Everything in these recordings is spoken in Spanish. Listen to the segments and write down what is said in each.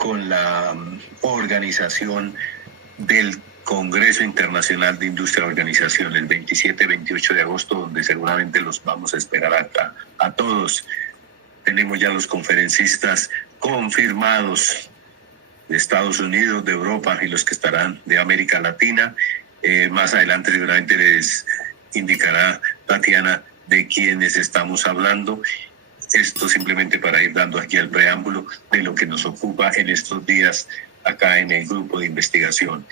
con la organización del Congreso Internacional de Industria de Organización el 27-28 de agosto, donde seguramente los vamos a esperar acá a todos. Tenemos ya los conferencistas confirmados de Estados Unidos, de Europa y los que estarán de América Latina. Más adelante seguramente les indicará Tatiana de quiénes estamos hablando. Esto simplemente para ir dando aquí el preámbulo de lo que nos ocupa en estos días acá en el grupo de investigación.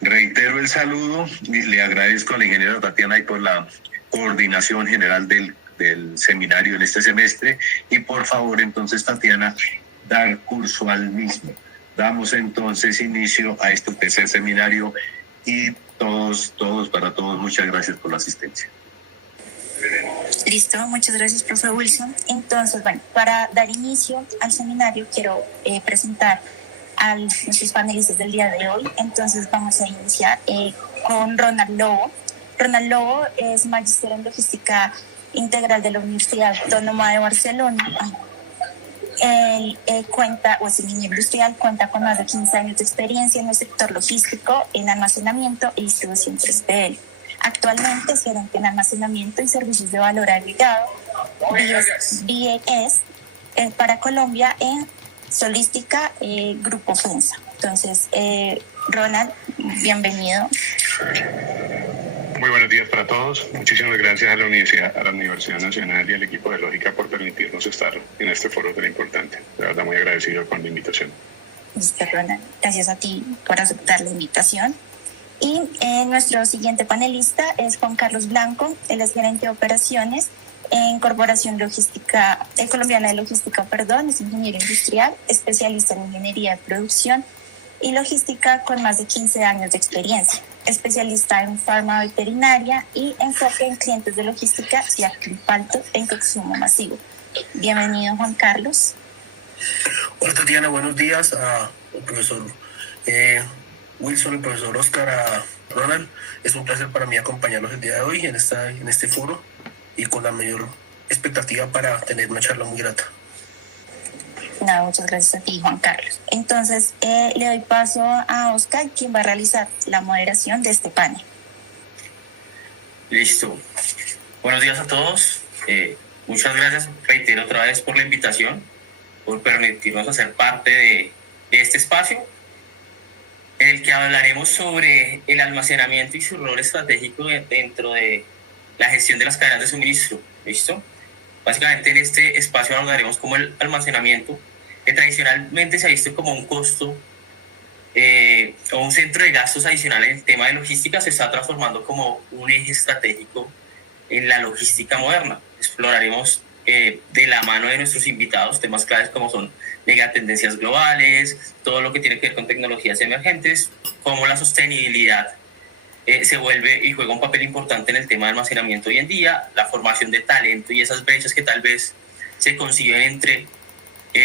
Reitero el saludo y le agradezco a la ingeniera Tatiana y por la coordinación general del seminario en este semestre. Y por favor, entonces, Tatiana, dar curso al mismo. Damos entonces inicio a este tercer seminario y para todos, muchas gracias por la asistencia. Listo, muchas gracias, profe Wilson. Entonces, bueno, para dar inicio al seminario quiero presentar a nuestros panelistas del día de hoy. Entonces vamos a iniciar con Ronald Lobo. Ronald Lobo es magíster en logística integral de la Universidad Autónoma de Barcelona. Él es ingeniero industrial, cuenta con más de 15 años de experiencia en el sector logístico, en almacenamiento e distribución 3PL. Actualmente es gerente en almacenamiento y servicios de valor agregado, BES, para Colombia en Solística, Grupo FENSA. Entonces, Ronald, bienvenido. Muy buenos días para todos. Muchísimas gracias a la Universidad Nacional y al equipo de Lógica por permitirnos estar en este foro tan importante. De verdad, muy agradecido con la invitación. Listo, Ronald. Gracias a ti por aceptar la invitación. Y nuestro siguiente panelista es Juan Carlos Blanco. Él es gerente de operaciones en Corporación Logística, Colombiana de Logística, es ingeniero industrial, especialista en ingeniería de producción y logística con más de 15 años de experiencia, especialista en farma veterinaria y enfoque en clientes de logística y impacto en consumo masivo. Bienvenido, Juan Carlos. Hola, Tatiana, buenos días al profesor Wilson, el profesor Oscar, a Ronald. Es un placer para mí acompañarlos el día de hoy en este foro y con la mayor expectativa para tener una charla muy grata. Nada, muchas gracias a ti, Juan Carlos. Entonces, le doy paso a Oscar, quien va a realizar la moderación de este panel. Listo. Buenos días a todos. Muchas gracias, reitero otra vez por la invitación, por permitirnos hacer parte de este espacio en el que hablaremos sobre el almacenamiento y su rol estratégico dentro de la gestión de las cadenas de suministro. ¿Listo? Básicamente en este espacio abordaremos cómo el almacenamiento, que tradicionalmente se ha visto como un costo o un centro de gastos adicional en el tema de logística, se está transformando como un eje estratégico en la logística moderna. Exploraremos de la mano de nuestros invitados temas claves como son megatendencias globales, todo lo que tiene que ver con tecnologías emergentes, cómo la sostenibilidad se vuelve y juega un papel importante en el tema de almacenamiento hoy en día, la formación de talento y esas brechas que tal vez se conciben entre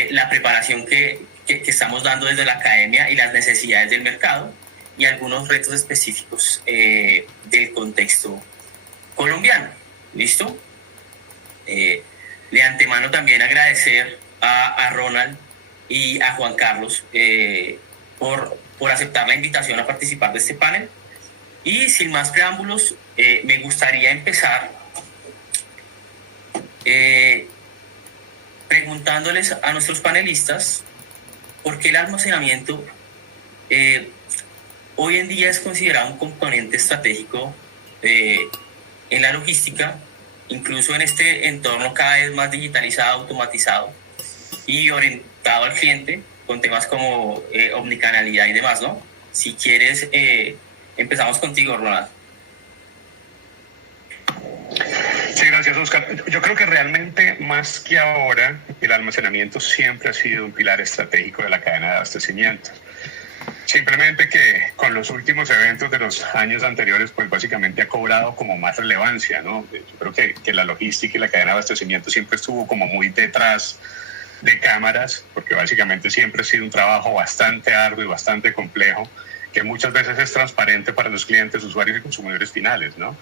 la preparación que estamos dando desde la academia y las necesidades del mercado y algunos retos específicos del contexto colombiano. ¿Listo? De antemano también agradecer a Ronald y a Juan Carlos por aceptar la invitación a participar de este panel. Y sin más preámbulos, me gustaría empezar preguntándoles a nuestros panelistas por qué el almacenamiento hoy en día es considerado un componente estratégico en la logística, incluso en este entorno cada vez más digitalizado, automatizado y orientado al cliente con temas como omnicanalidad y demás, ¿no? Si quieres, empezamos contigo, Ronald. Sí, gracias, Oscar. Yo creo que realmente, más que ahora, el almacenamiento siempre ha sido un pilar estratégico de la cadena de abastecimiento. Simplemente que con los últimos eventos de los años anteriores, pues básicamente ha cobrado como más relevancia, ¿no? Yo creo que la logística y la cadena de abastecimiento siempre estuvo como muy detrás de cámaras, porque básicamente siempre ha sido un trabajo bastante arduo y bastante complejo, que muchas veces es transparente para los clientes, usuarios y consumidores finales, ¿no?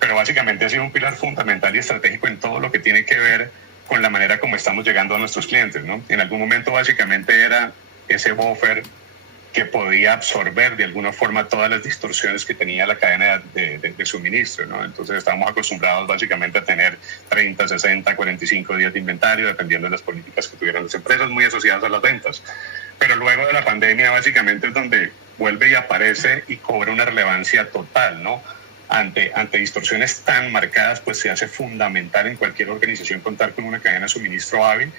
Pero básicamente ha sido un pilar fundamental y estratégico en todo lo que tiene que ver con la manera como estamos llegando a nuestros clientes, ¿no? En algún momento básicamente era ese buffer que podía absorber de alguna forma todas las distorsiones que tenía la cadena de suministro, ¿no? Entonces estamos acostumbrados básicamente a tener 30, 60, 45 días de inventario, dependiendo de las políticas que tuvieran las empresas, muy asociadas a las ventas. Pero luego de la pandemia básicamente es donde vuelve y aparece y cobra una relevancia total, ¿no? Ante distorsiones tan marcadas, pues se hace fundamental en cualquier organización contar con una cadena de suministro hábil.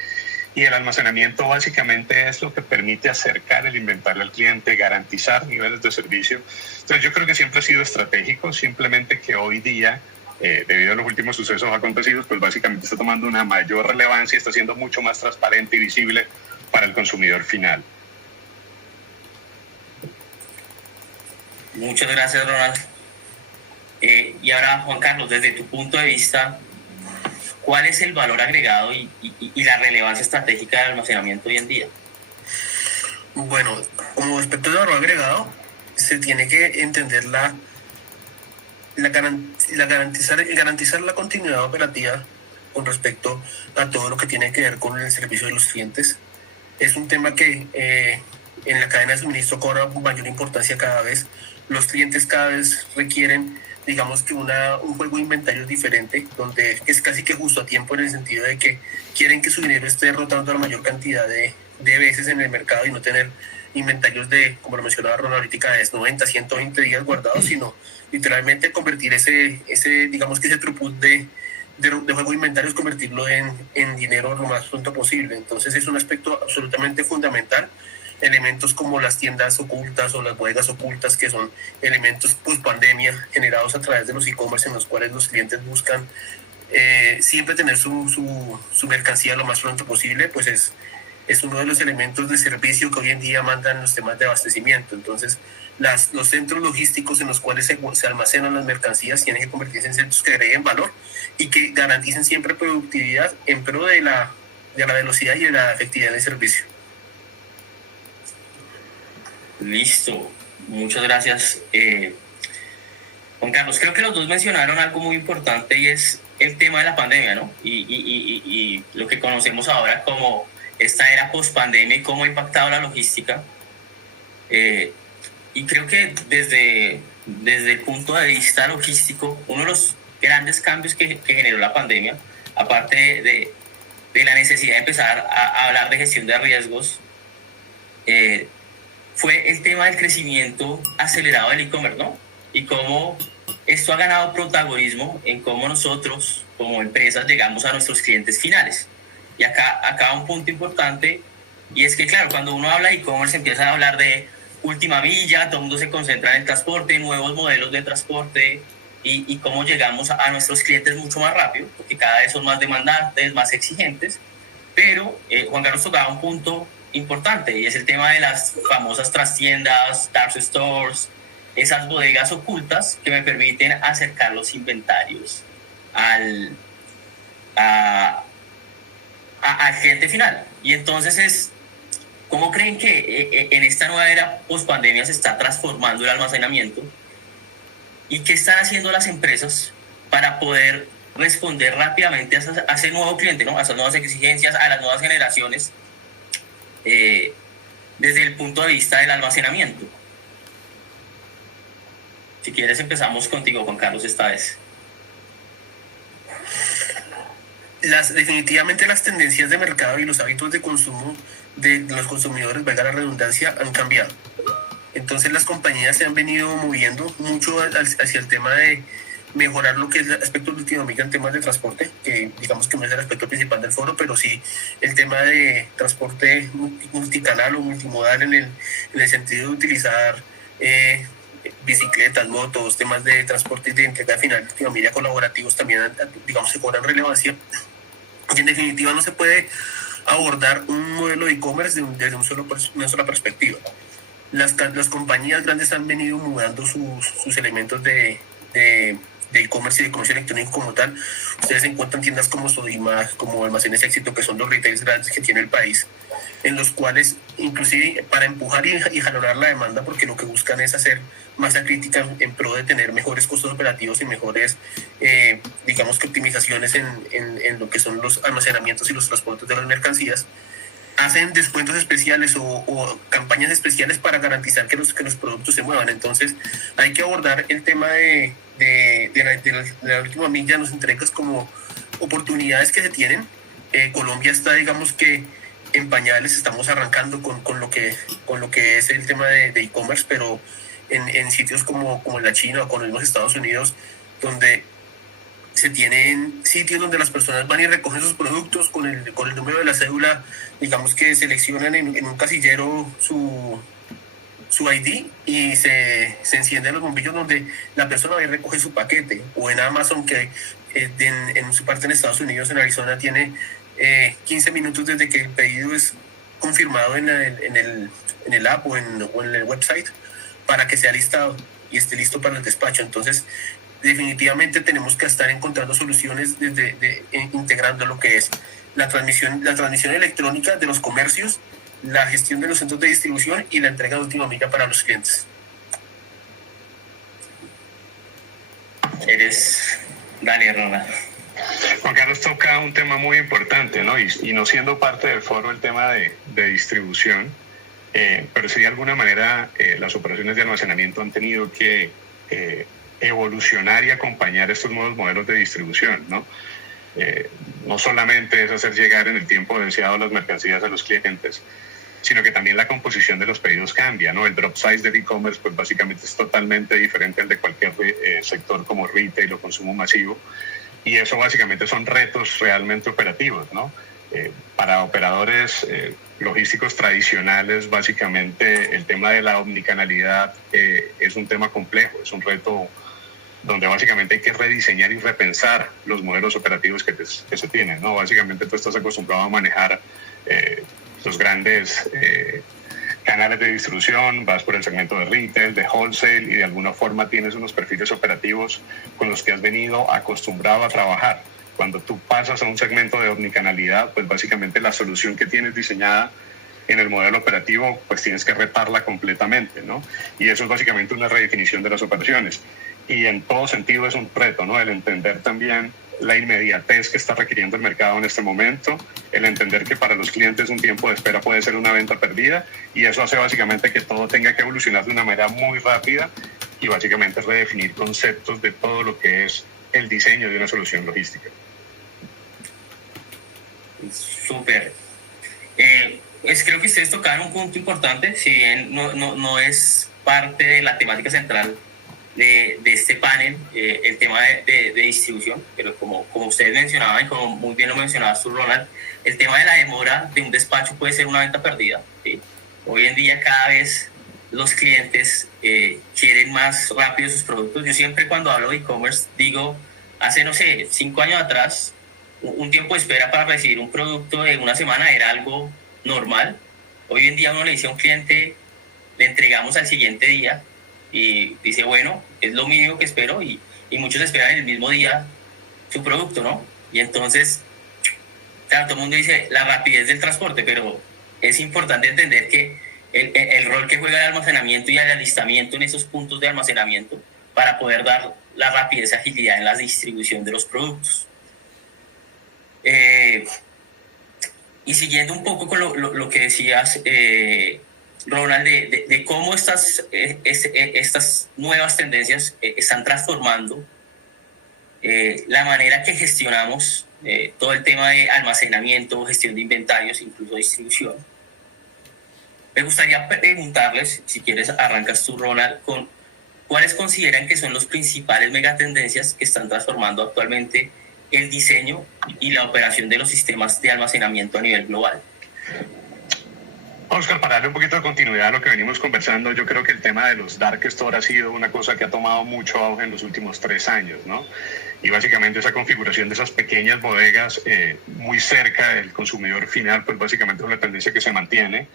Y el almacenamiento básicamente es lo que permite acercar el inventario al cliente, garantizar niveles de servicio. Entonces yo creo que siempre ha sido estratégico, simplemente que hoy día, debido a los últimos sucesos acontecidos, pues básicamente está tomando una mayor relevancia y está siendo mucho más transparente y visible para el consumidor final. Muchas gracias, Ronald. Y ahora, Juan Carlos, desde tu punto de vista, ¿cuál es el valor agregado y la relevancia estratégica del almacenamiento hoy en día? Bueno, como respecto al valor agregado, se tiene que entender garantizar la continuidad operativa con respecto a todo lo que tiene que ver con el servicio de los clientes. Es un tema que en la cadena de suministro cobra mayor importancia cada vez. Los clientes cada vez requieren, digamos que un juego de inventarios diferente, donde es casi que justo a tiempo, en el sentido de que quieren que su dinero esté rotando la mayor cantidad de veces en el mercado y no tener inventarios de, como lo mencionaba Ronald ahorita, de 90, 120 días guardados, sino literalmente convertir ese digamos que ese throughput de juego de inventarios, convertirlo en dinero lo más pronto posible. Entonces es un aspecto absolutamente fundamental. Elementos como las tiendas ocultas o las bodegas ocultas, que son elementos post pandemia generados a través de los e-commerce, en los cuales los clientes buscan siempre tener su mercancía lo más pronto posible, pues es uno de los elementos de servicio que hoy en día mandan los temas de abastecimiento. Entonces los centros logísticos en los cuales se almacenan las mercancías tienen que convertirse en centros que agreguen valor y que garanticen siempre productividad en pro de la velocidad y de la efectividad del servicio. Listo, muchas gracias. Juan Carlos, creo que los dos mencionaron algo muy importante y es el tema de la pandemia, ¿no? Y lo que conocemos ahora como esta era post-pandemia y cómo ha impactado la logística. Y creo que desde el punto de vista logístico, uno de los grandes cambios que generó la pandemia, aparte de la necesidad de empezar a hablar de gestión de riesgos, fue el tema del crecimiento acelerado del e-commerce, ¿no? Y cómo esto ha ganado protagonismo en cómo nosotros, como empresas, llegamos a nuestros clientes finales. Y acá un punto importante, y es que, claro, cuando uno habla de e-commerce, empieza a hablar de última milla, todo el mundo se concentra en el transporte, nuevos modelos de transporte, y cómo llegamos a nuestros clientes mucho más rápido, porque cada vez son más demandantes, más exigentes. Pero Juan Carlos tocaba un punto importante, y es el tema de las famosas trastiendas, dark stores, esas bodegas ocultas que me permiten acercar los inventarios al cliente final. Y entonces ¿cómo creen que en esta nueva era post-pandemia se está transformando el almacenamiento? ¿Y qué están haciendo las empresas para poder responder rápidamente a ese nuevo cliente, ¿no? A esas nuevas exigencias, a las nuevas generaciones, desde el punto de vista del almacenamiento? Si quieres empezamos contigo, Juan Carlos, esta vez. Definitivamente las tendencias de mercado y los hábitos de consumo de los consumidores, valga la redundancia, han cambiado. Entonces las compañías se han venido moviendo mucho hacia el tema de mejorar lo que es el aspecto de Latinoamérica en temas de transporte, que digamos que no es el aspecto principal del foro, pero sí el tema de transporte multicanal o multimodal en el sentido de utilizar bicicletas, motos, temas de transporte y de entrega final de Latinoamérica colaborativos también, digamos, se cobran relevancia. Y en definitiva no se puede abordar un modelo de e-commerce desde una sola perspectiva. Las compañías grandes han venido mudando sus elementos de e-commerce y de comercio electrónico como tal. Ustedes encuentran tiendas como Sodimac, como Almacenes Éxito, que son los retails grandes que tiene el país, en los cuales inclusive para empujar y jalonar la demanda, porque lo que buscan es hacer masa crítica en pro de tener mejores costos operativos y mejores, digamos que optimizaciones en lo que son los almacenamientos y los transportes de las mercancías, hacen descuentos especiales o campañas especiales para garantizar que los productos se muevan. Entonces hay que abordar el tema de la última milla, nos entregas como oportunidades que se tienen. Colombia está, digamos que en pañales, estamos arrancando con lo que es el tema de e-commerce, pero en sitios como la China o con los Estados Unidos, donde se tienen sitios donde las personas van y recogen sus productos con el número de la cédula, digamos que seleccionan en un casillero su ID y se encienden los bombillos donde la persona va y recoge su paquete. O en Amazon, que en su parte en Estados Unidos, en Arizona, tiene 15 minutos desde que el pedido es confirmado en el app o en el website para que sea listado y esté listo para el despacho. Entonces, definitivamente tenemos que estar encontrando soluciones integrando lo que es la transmisión electrónica de los comercios, la gestión de los centros de distribución y la entrega de última milla para los clientes. Dale, Ronald. Juan Carlos toca un tema muy importante, ¿no? Y no siendo parte del foro el tema de distribución, pero sí de alguna manera las operaciones de almacenamiento han tenido que evolucionar y acompañar estos nuevos modelos de distribución, ¿no? No solamente es hacer llegar en el tiempo deseado las mercancías a los clientes, sino que también la composición de los pedidos cambia, ¿no? El drop size del e-commerce pues básicamente es totalmente diferente al de cualquier sector como retail o consumo masivo, y eso básicamente son retos realmente operativos, ¿no? Para operadores logísticos tradicionales, básicamente el tema de la omnicanalidad es un tema complejo, es un reto donde básicamente hay que rediseñar y repensar los modelos operativos que se tienen, ¿no? Básicamente tú estás acostumbrado a manejar los grandes canales de distribución, vas por el segmento de retail, de wholesale, y de alguna forma tienes unos perfiles operativos con los que has venido acostumbrado a trabajar. Cuando tú pasas a un segmento de omnicanalidad, pues básicamente la solución que tienes diseñada en el modelo operativo, pues tienes que retarla completamente, ¿no? Y eso es básicamente una redefinición de las operaciones. Y en todo sentido es un reto, ¿no? El entender también la inmediatez que está requiriendo el mercado en este momento, el entender que para los clientes un tiempo de espera puede ser una venta perdida, y eso hace básicamente que todo tenga que evolucionar de una manera muy rápida y básicamente redefinir conceptos de todo lo que es el diseño de una solución logística. Súper. Creo que ustedes tocaron un punto importante, si bien no es parte de la temática central de este panel, el tema de distribución, pero como ustedes mencionaban y como muy bien lo mencionabas tú, Ronald, el tema de la demora de un despacho puede ser una venta perdida, ¿sí? Hoy en día cada vez los clientes quieren más rápido sus productos. Yo siempre cuando hablo de e-commerce digo, hace, no sé, 5 años atrás, un tiempo de espera para recibir un producto de una semana era algo normal. Hoy en día uno le dice a un cliente, le entregamos al siguiente día, y dice, bueno, es lo mínimo que espero, y muchos esperan el mismo día su producto, ¿no? Y entonces, claro, todo el mundo dice la rapidez del transporte, pero es importante entender que el rol que juega el almacenamiento y el alistamiento en esos puntos de almacenamiento para poder dar la rapidez y agilidad en la distribución de los productos. Y siguiendo un poco con lo que decías, Ronald, de cómo estas nuevas tendencias están transformando la manera que gestionamos todo el tema de almacenamiento, gestión de inventarios, incluso distribución. Me gustaría preguntarles, si quieres arrancas tú, Ronald, con cuáles consideran que son los principales megatendencias que están transformando actualmente el diseño y la operación de los sistemas de almacenamiento a nivel global. Oscar, para darle un poquito de continuidad a lo que venimos conversando, yo creo que el tema de los dark store ha sido una cosa que ha tomado mucho auge en los últimos 3 años, ¿no? Y básicamente esa configuración de esas pequeñas bodegas muy cerca del consumidor final, pues básicamente es una tendencia que se mantiene.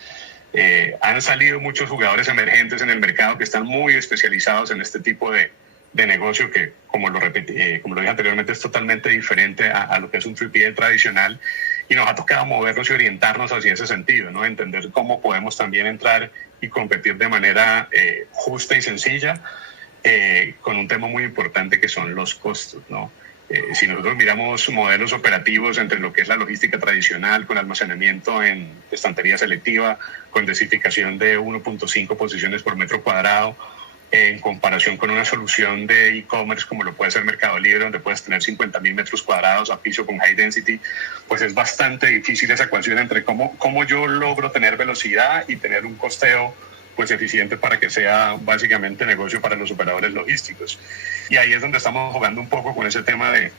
Han salido muchos jugadores emergentes en el mercado que están muy especializados en este tipo de negocio que, como lo dije anteriormente, es totalmente diferente a lo que es un 3PL tradicional, y nos ha tocado movernos y orientarnos hacia ese sentido, ¿no? Entender cómo podemos también entrar y competir de manera justa y sencilla con un tema muy importante que son los costos, ¿no? Si nosotros miramos modelos operativos entre lo que es la logística tradicional con almacenamiento en estantería selectiva, con densificación de 1.5 posiciones por metro cuadrado, en comparación con una solución de e-commerce como lo puede ser Mercado Libre, donde puedes tener 50.000 metros cuadrados a piso con high density, pues es bastante difícil esa ecuación entre cómo yo logro tener velocidad y tener un costeo pues eficiente para que sea básicamente negocio para los operadores logísticos. Y ahí es donde estamos jugando un poco con ese tema de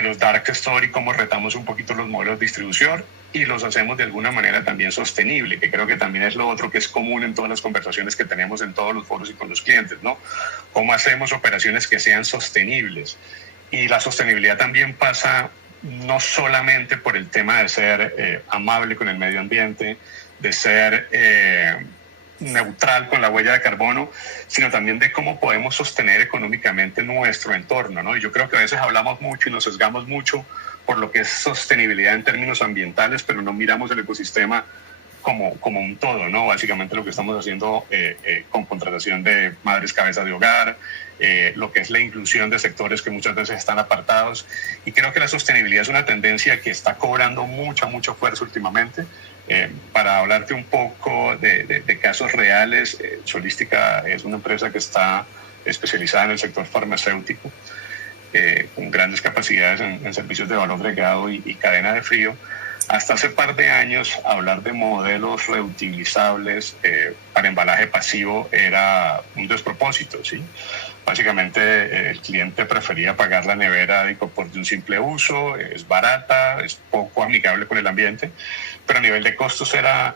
los dark store y cómo retamos un poquito los modelos de distribución y los hacemos de alguna manera también sostenible, que creo que también es lo otro que es común en todas las conversaciones que tenemos en todos los foros y con los clientes, ¿no? Cómo hacemos operaciones que sean sostenibles. Y la sostenibilidad también pasa no solamente por el tema de ser amable con el medio ambiente, de ser neutral con la huella de carbono, sino también de cómo podemos sostener económicamente nuestro entorno, ¿no? Y yo creo que a veces hablamos mucho y nos sesgamos mucho por lo que es sostenibilidad en términos ambientales, pero no miramos el ecosistema como un todo, ¿no? Básicamente lo que estamos haciendo con contratación de madres cabezas de hogar, lo que es la inclusión de sectores que muchas veces están apartados. Y creo que la sostenibilidad es una tendencia que está cobrando mucha fuerza últimamente. Para hablarte un poco de casos reales, Solística es una empresa que está especializada en el sector farmacéutico, con grandes capacidades en servicios de valor agregado y cadena de frío. Hasta hace par de años, hablar de modelos reutilizables para embalaje pasivo era un despropósito, ¿sí? Básicamente, el cliente prefería pagar la nevera de un simple uso, es barata, es poco amigable con el ambiente, pero a nivel de costos era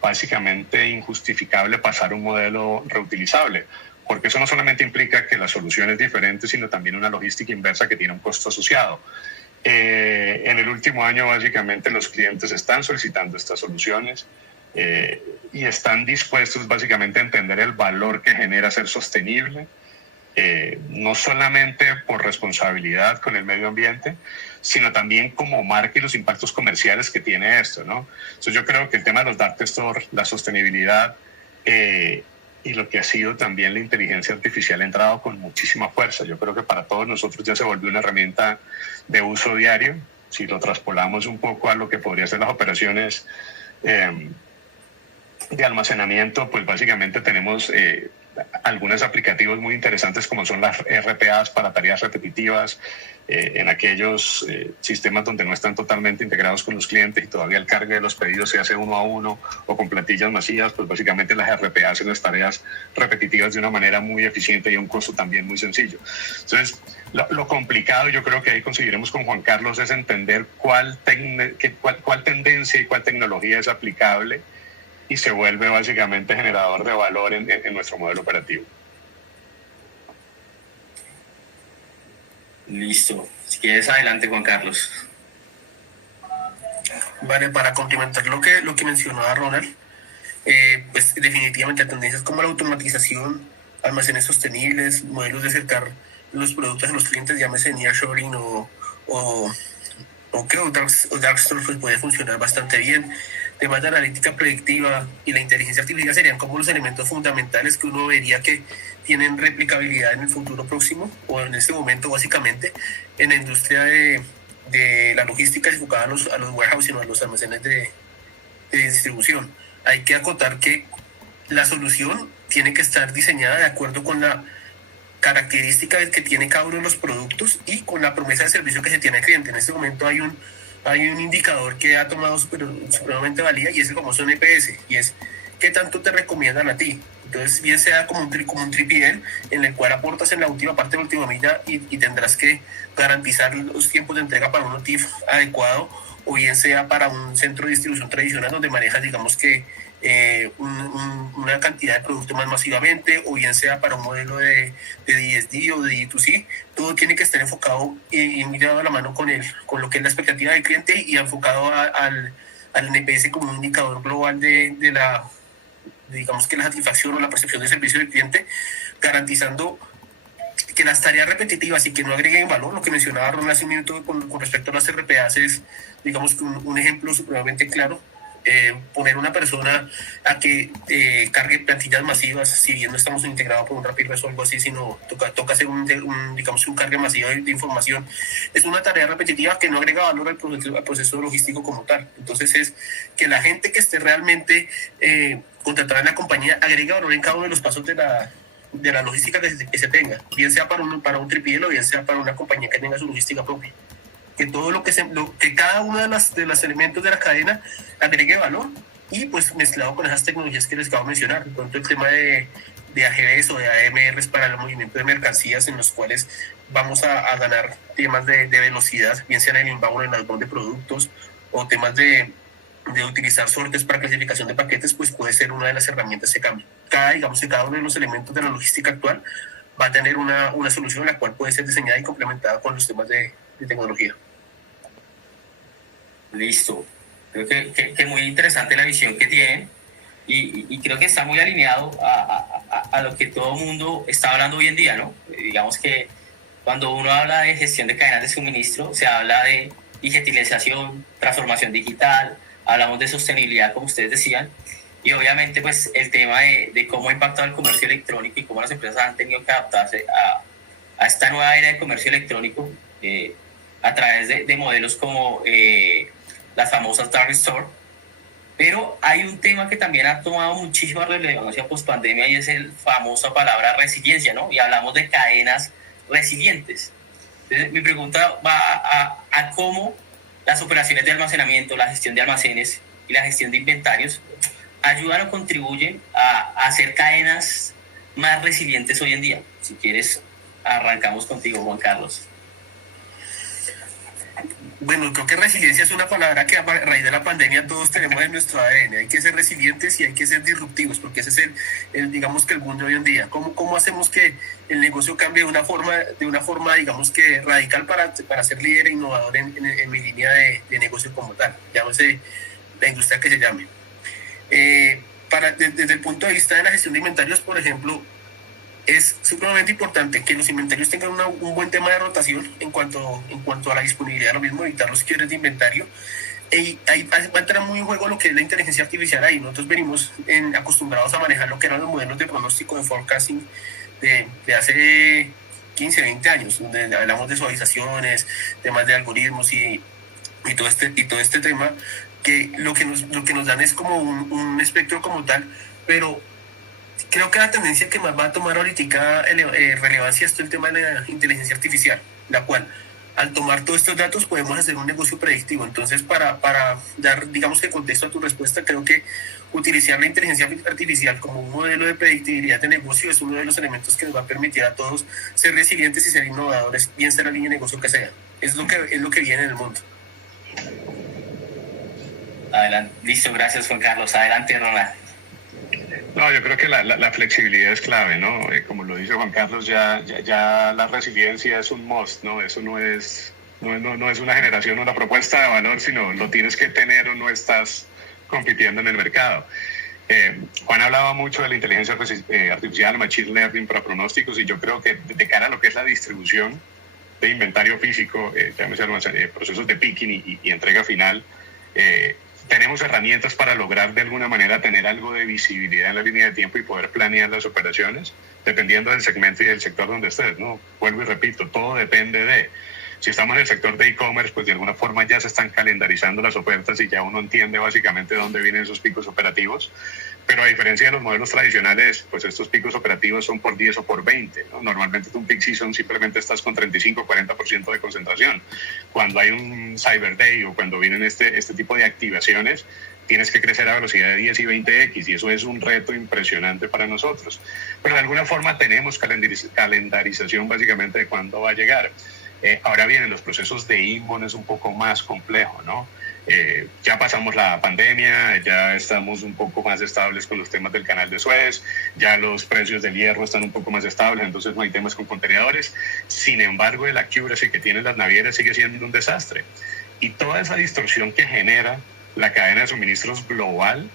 básicamente injustificable pasar un modelo reutilizable, porque eso no solamente implica que la solución es diferente, sino también una logística inversa que tiene un costo asociado. En el último año, básicamente, los clientes están solicitando estas soluciones y están dispuestos básicamente a entender el valor que genera ser sostenible, no solamente por responsabilidad con el medio ambiente, sino también como marca y los impactos comerciales que tiene esto, ¿no? Entonces yo creo que el tema de los dark store, la sostenibilidad y lo que ha sido también la inteligencia artificial ha entrado con muchísima fuerza. Yo creo que para todos nosotros ya se volvió una herramienta de uso diario. Si lo traspolamos un poco a lo que podría ser las operaciones de almacenamiento, pues básicamente tenemos algunos aplicativos muy interesantes como son las RPAs para tareas repetitivas, en aquellos sistemas donde no están totalmente integrados con los clientes y todavía el cargue de los pedidos se hace uno a uno o con plantillas masivas, pues básicamente las RPAs hacen las tareas repetitivas de una manera muy eficiente y a un costo también muy sencillo. Entonces, lo complicado, yo creo que ahí conseguiremos con Juan Carlos, es entender cuál tendencia y cuál tecnología es aplicable y se vuelve básicamente generador de valor en nuestro modelo operativo. Listo. Si quieres, adelante, Juan Carlos. Vale, para complementar lo que mencionaba Ronald, pues definitivamente tendencias como la automatización, almacenes sostenibles, modelos de acercar los productos a los clientes, llámese nearshoring o creo dark store, pues puede funcionar bastante bien. Temas de analítica predictiva y la inteligencia artificial serían como los elementos fundamentales que uno vería que tienen replicabilidad en el futuro próximo o en este momento básicamente en la industria de la logística enfocada a los warehousing o a los almacenes de distribución. Hay que acotar que la solución tiene que estar diseñada de acuerdo con la característica que tiene cada uno de los productos y con la promesa de servicio que se tiene al cliente. En este momento hay un indicador que ha tomado supremamente valía y es el famoso NPS, y es qué tanto te recomiendan a ti. Entonces, bien sea como un 3PL en el cual aportas en la última parte de la última milla y tendrás que garantizar los tiempos de entrega para un OTIF adecuado, o bien sea para un centro de distribución tradicional donde manejas, digamos que una cantidad de productos más masivamente, o bien sea para un modelo de DSD o de D2C. Todo tiene que estar enfocado y mirado a la mano con lo que es la expectativa del cliente y enfocado al NPS como un indicador global de la satisfacción o la percepción de servicio del cliente, garantizando que las tareas repetitivas y que no agreguen valor. Lo que mencionaba Ron hace un minuto con respecto a las RPAs es, digamos, que un ejemplo supremamente claro. poner una persona a que cargue plantillas masivas, si bien no estamos integrados por un Rapid o algo así, sino toca hacer digamos, un cargue masivo de información, es una tarea repetitiva que no agrega valor al proceso logístico como tal. Entonces es que la gente que esté realmente contratada en la compañía agregue valor en cada uno de los pasos de la logística que se tenga, bien sea para un 3PL o bien sea para una compañía que tenga su logística propia. Que todo que cada uno de los elementos de la cadena agregue valor y pues mezclado con esas tecnologías que les acabo de mencionar. Por ejemplo, el tema de AGVs o de AMRs para el movimiento de mercancías, en los cuales vamos a ganar temas de velocidad, bien sea en el inbound, en el outbound de productos, o temas de utilizar sortes para clasificación de paquetes, pues puede ser una de las herramientas de cambio. Cada uno de los elementos de la logística actual va a tener una solución la cual puede ser diseñada y complementada con los temas de tecnología. Listo. Creo que muy interesante la visión que tienen y creo que está muy alineado a lo que todo el mundo está hablando hoy en día, ¿no? Digamos que cuando uno habla de gestión de cadenas de suministro, se habla de digitalización, transformación digital, hablamos de sostenibilidad, como ustedes decían, y obviamente pues el tema de cómo ha impactado el comercio electrónico y cómo las empresas han tenido que adaptarse a esta nueva era de comercio electrónico a través de modelos como las famosas Dark Store. Pero hay un tema que también ha tomado muchísima relevancia post pandemia y es el famosa palabra resiliencia, ¿no? Y hablamos de cadenas resilientes. Entonces, mi pregunta va a cómo las operaciones de almacenamiento, la gestión de almacenes y la gestión de inventarios ayudan o contribuyen a hacer cadenas más resilientes hoy en día. Si quieres, arrancamos contigo, Juan Carlos. Bueno, creo que resiliencia es una palabra que a raíz de la pandemia todos tenemos en nuestro ADN. Hay que ser resilientes y hay que ser disruptivos, porque ese es digamos que el mundo hoy en día. ¿Cómo hacemos que el negocio cambie de una forma digamos que radical para ser líder e innovador en mi línea de negocio como tal? Llámese la industria que se llame. Desde el punto de vista de la gestión de inventarios, por ejemplo, es supremamente importante que los inventarios tengan un buen tema de rotación en cuanto a la disponibilidad, lo mismo evitar los quiebres de inventario. Y ahí va a entrar muy en juego lo que es la inteligencia artificial ahí. Nosotros venimos acostumbrados a manejar lo que eran los modelos de pronóstico de forecasting de hace 15, 20 años, donde hablamos de suavizaciones, temas de algoritmos y todo este tema, que lo que nos dan es como un espectro como tal, pero creo que la tendencia que más va a tomar ahorita relevancia es el tema de la inteligencia artificial, la cual al tomar todos estos datos podemos hacer un negocio predictivo. Entonces, para dar, digamos que contexto a tu respuesta, creo que utilizar la inteligencia artificial como un modelo de predictibilidad de negocio es uno de los elementos que nos va a permitir a todos ser resilientes y ser innovadores, bien sea la línea de negocio que sea. Es lo que viene en el mundo. Adelante. Listo, gracias, Juan Carlos. Adelante, Ronald. No, yo creo que la flexibilidad es clave, ¿no? Como lo dice Juan Carlos, ya la resiliencia es un must, ¿no? Eso no es una generación o una propuesta de valor, sino lo tienes que tener o no estás compitiendo en el mercado. Juan hablaba mucho de la inteligencia artificial, machine learning para pronósticos, y yo creo que de cara a lo que es la distribución de inventario físico, procesos de picking y entrega final, tenemos herramientas para lograr de alguna manera tener algo de visibilidad en la línea de tiempo y poder planear las operaciones dependiendo del segmento y del sector donde estés, ¿no? Vuelvo y repito, todo depende de... Si estamos en el sector de e-commerce, pues de alguna forma ya se están calendarizando las ofertas y ya uno entiende básicamente dónde vienen esos picos operativos. Pero a diferencia de los modelos tradicionales, pues estos picos operativos son por 10 o por 20, ¿no? Normalmente tú un peak season simplemente estás con 35 o 40% de concentración. Cuando hay un Cyber Day o cuando vienen este tipo de activaciones, tienes que crecer a velocidad de 10 y 20x y eso es un reto impresionante para nosotros. Pero de alguna forma tenemos calendarización básicamente de cuándo va a llegar. Ahora bien, los procesos de inbound es un poco más complejo, ¿no? Ya pasamos la pandemia, ya estamos un poco más estables con los temas del canal de Suez, ya los precios del hierro están un poco más estables, entonces no hay temas con contenedores. Sin embargo, el accuracy que tienen las navieras sigue siendo un desastre. Y toda esa distorsión que genera la cadena de suministros global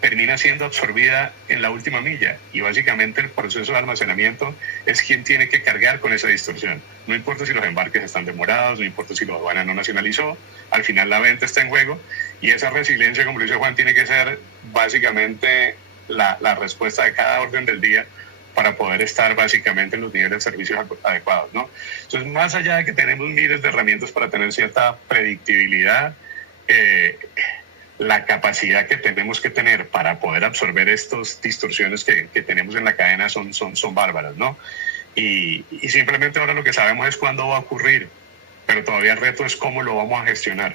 termina siendo absorbida en la última milla, y básicamente el proceso de almacenamiento es quien tiene que cargar con esa distorsión. No importa si los embarques están demorados, no importa si la aduana no nacionalizó, al final la venta está en juego, y esa resiliencia, como lo dice Juan, tiene que ser básicamente la respuesta de cada orden del día para poder estar básicamente en los niveles de servicios adecuados, ¿no? Entonces, más allá de que tenemos miles de herramientas para tener cierta predictibilidad, la capacidad que tenemos que tener para poder absorber estas distorsiones que tenemos en la cadena son bárbaras, ¿no? Y simplemente ahora lo que sabemos es cuándo va a ocurrir, pero todavía el reto es cómo lo vamos a gestionar.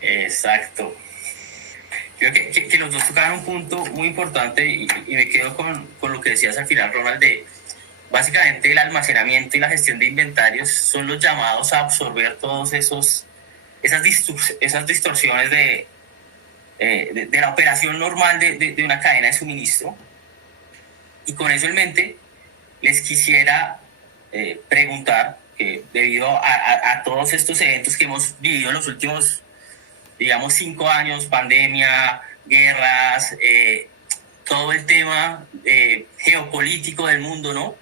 Exacto. Creo que los dos tocaron un punto muy importante y me quedo con lo que decías al final, Ronald, de básicamente el almacenamiento y la gestión de inventarios son los llamados a absorber todos esas distorsiones de la operación normal de una cadena de suministro. Y con eso en mente, les quisiera preguntar que debido a todos estos eventos que hemos vivido en los últimos, digamos, 5 años, pandemia, guerras, todo el tema geopolítico del mundo, ¿no?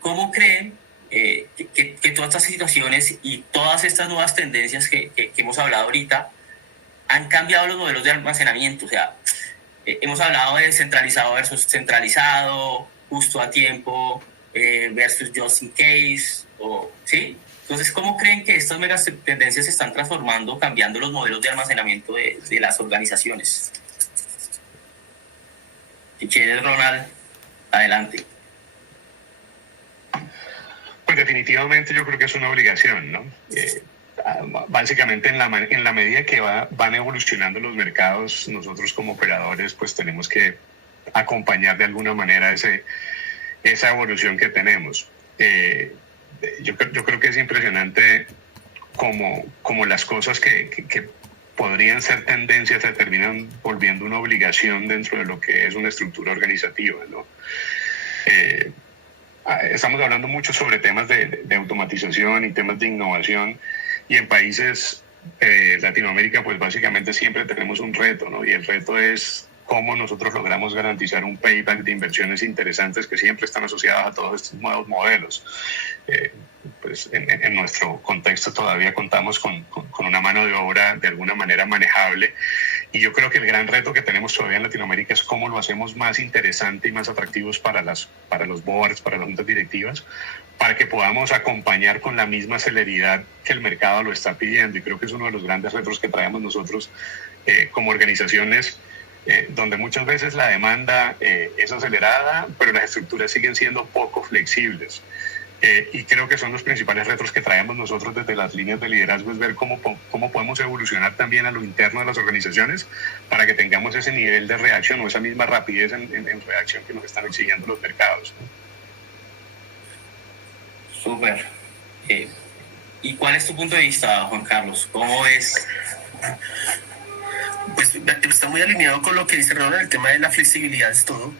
¿Cómo creen que todas estas situaciones y todas estas nuevas tendencias que hemos hablado ahorita han cambiado los modelos de almacenamiento? O sea, hemos hablado de centralizado versus centralizado, justo a tiempo versus just in case, ¿sí? Entonces, ¿cómo creen que estas megas tendencias se están transformando, cambiando los modelos de almacenamiento de las organizaciones? Si quieres, Ronald, adelante. Pues definitivamente yo creo que es una obligación, ¿no? Básicamente en la medida que van evolucionando los mercados, nosotros como operadores pues tenemos que acompañar de alguna manera esa evolución que tenemos. Yo creo que es impresionante como las cosas que podrían ser tendencias se terminan volviendo una obligación dentro de lo que es una estructura organizativa, ¿no? Estamos hablando mucho sobre temas de automatización y temas de innovación, y en países Latinoamérica pues básicamente siempre tenemos un reto, ¿no? Y el reto es cómo nosotros logramos garantizar un payback de inversiones interesantes que siempre están asociadas a todos estos nuevos modelos. Pues en nuestro contexto todavía contamos con una mano de obra de alguna manera manejable, y yo creo que el gran reto que tenemos todavía en Latinoamérica es cómo lo hacemos más interesante y más atractivos para los boards, para las juntas directivas, para que podamos acompañar con la misma celeridad que el mercado lo está pidiendo. Y creo que es uno de los grandes retos que traemos nosotros como organizaciones, donde muchas veces la demanda es acelerada, pero las estructuras siguen siendo poco flexibles. Y creo que son los principales retos que traemos nosotros desde las líneas de liderazgo, es ver cómo podemos evolucionar también a lo interno de las organizaciones para que tengamos ese nivel de reacción o esa misma rapidez en reacción que nos están exigiendo los mercados, ¿no? Súper. ¿Y cuál es tu punto de vista, Juan Carlos? ¿Cómo ves? Pues está muy alineado con lo que dice Ronald, el tema de la flexibilidad es todo.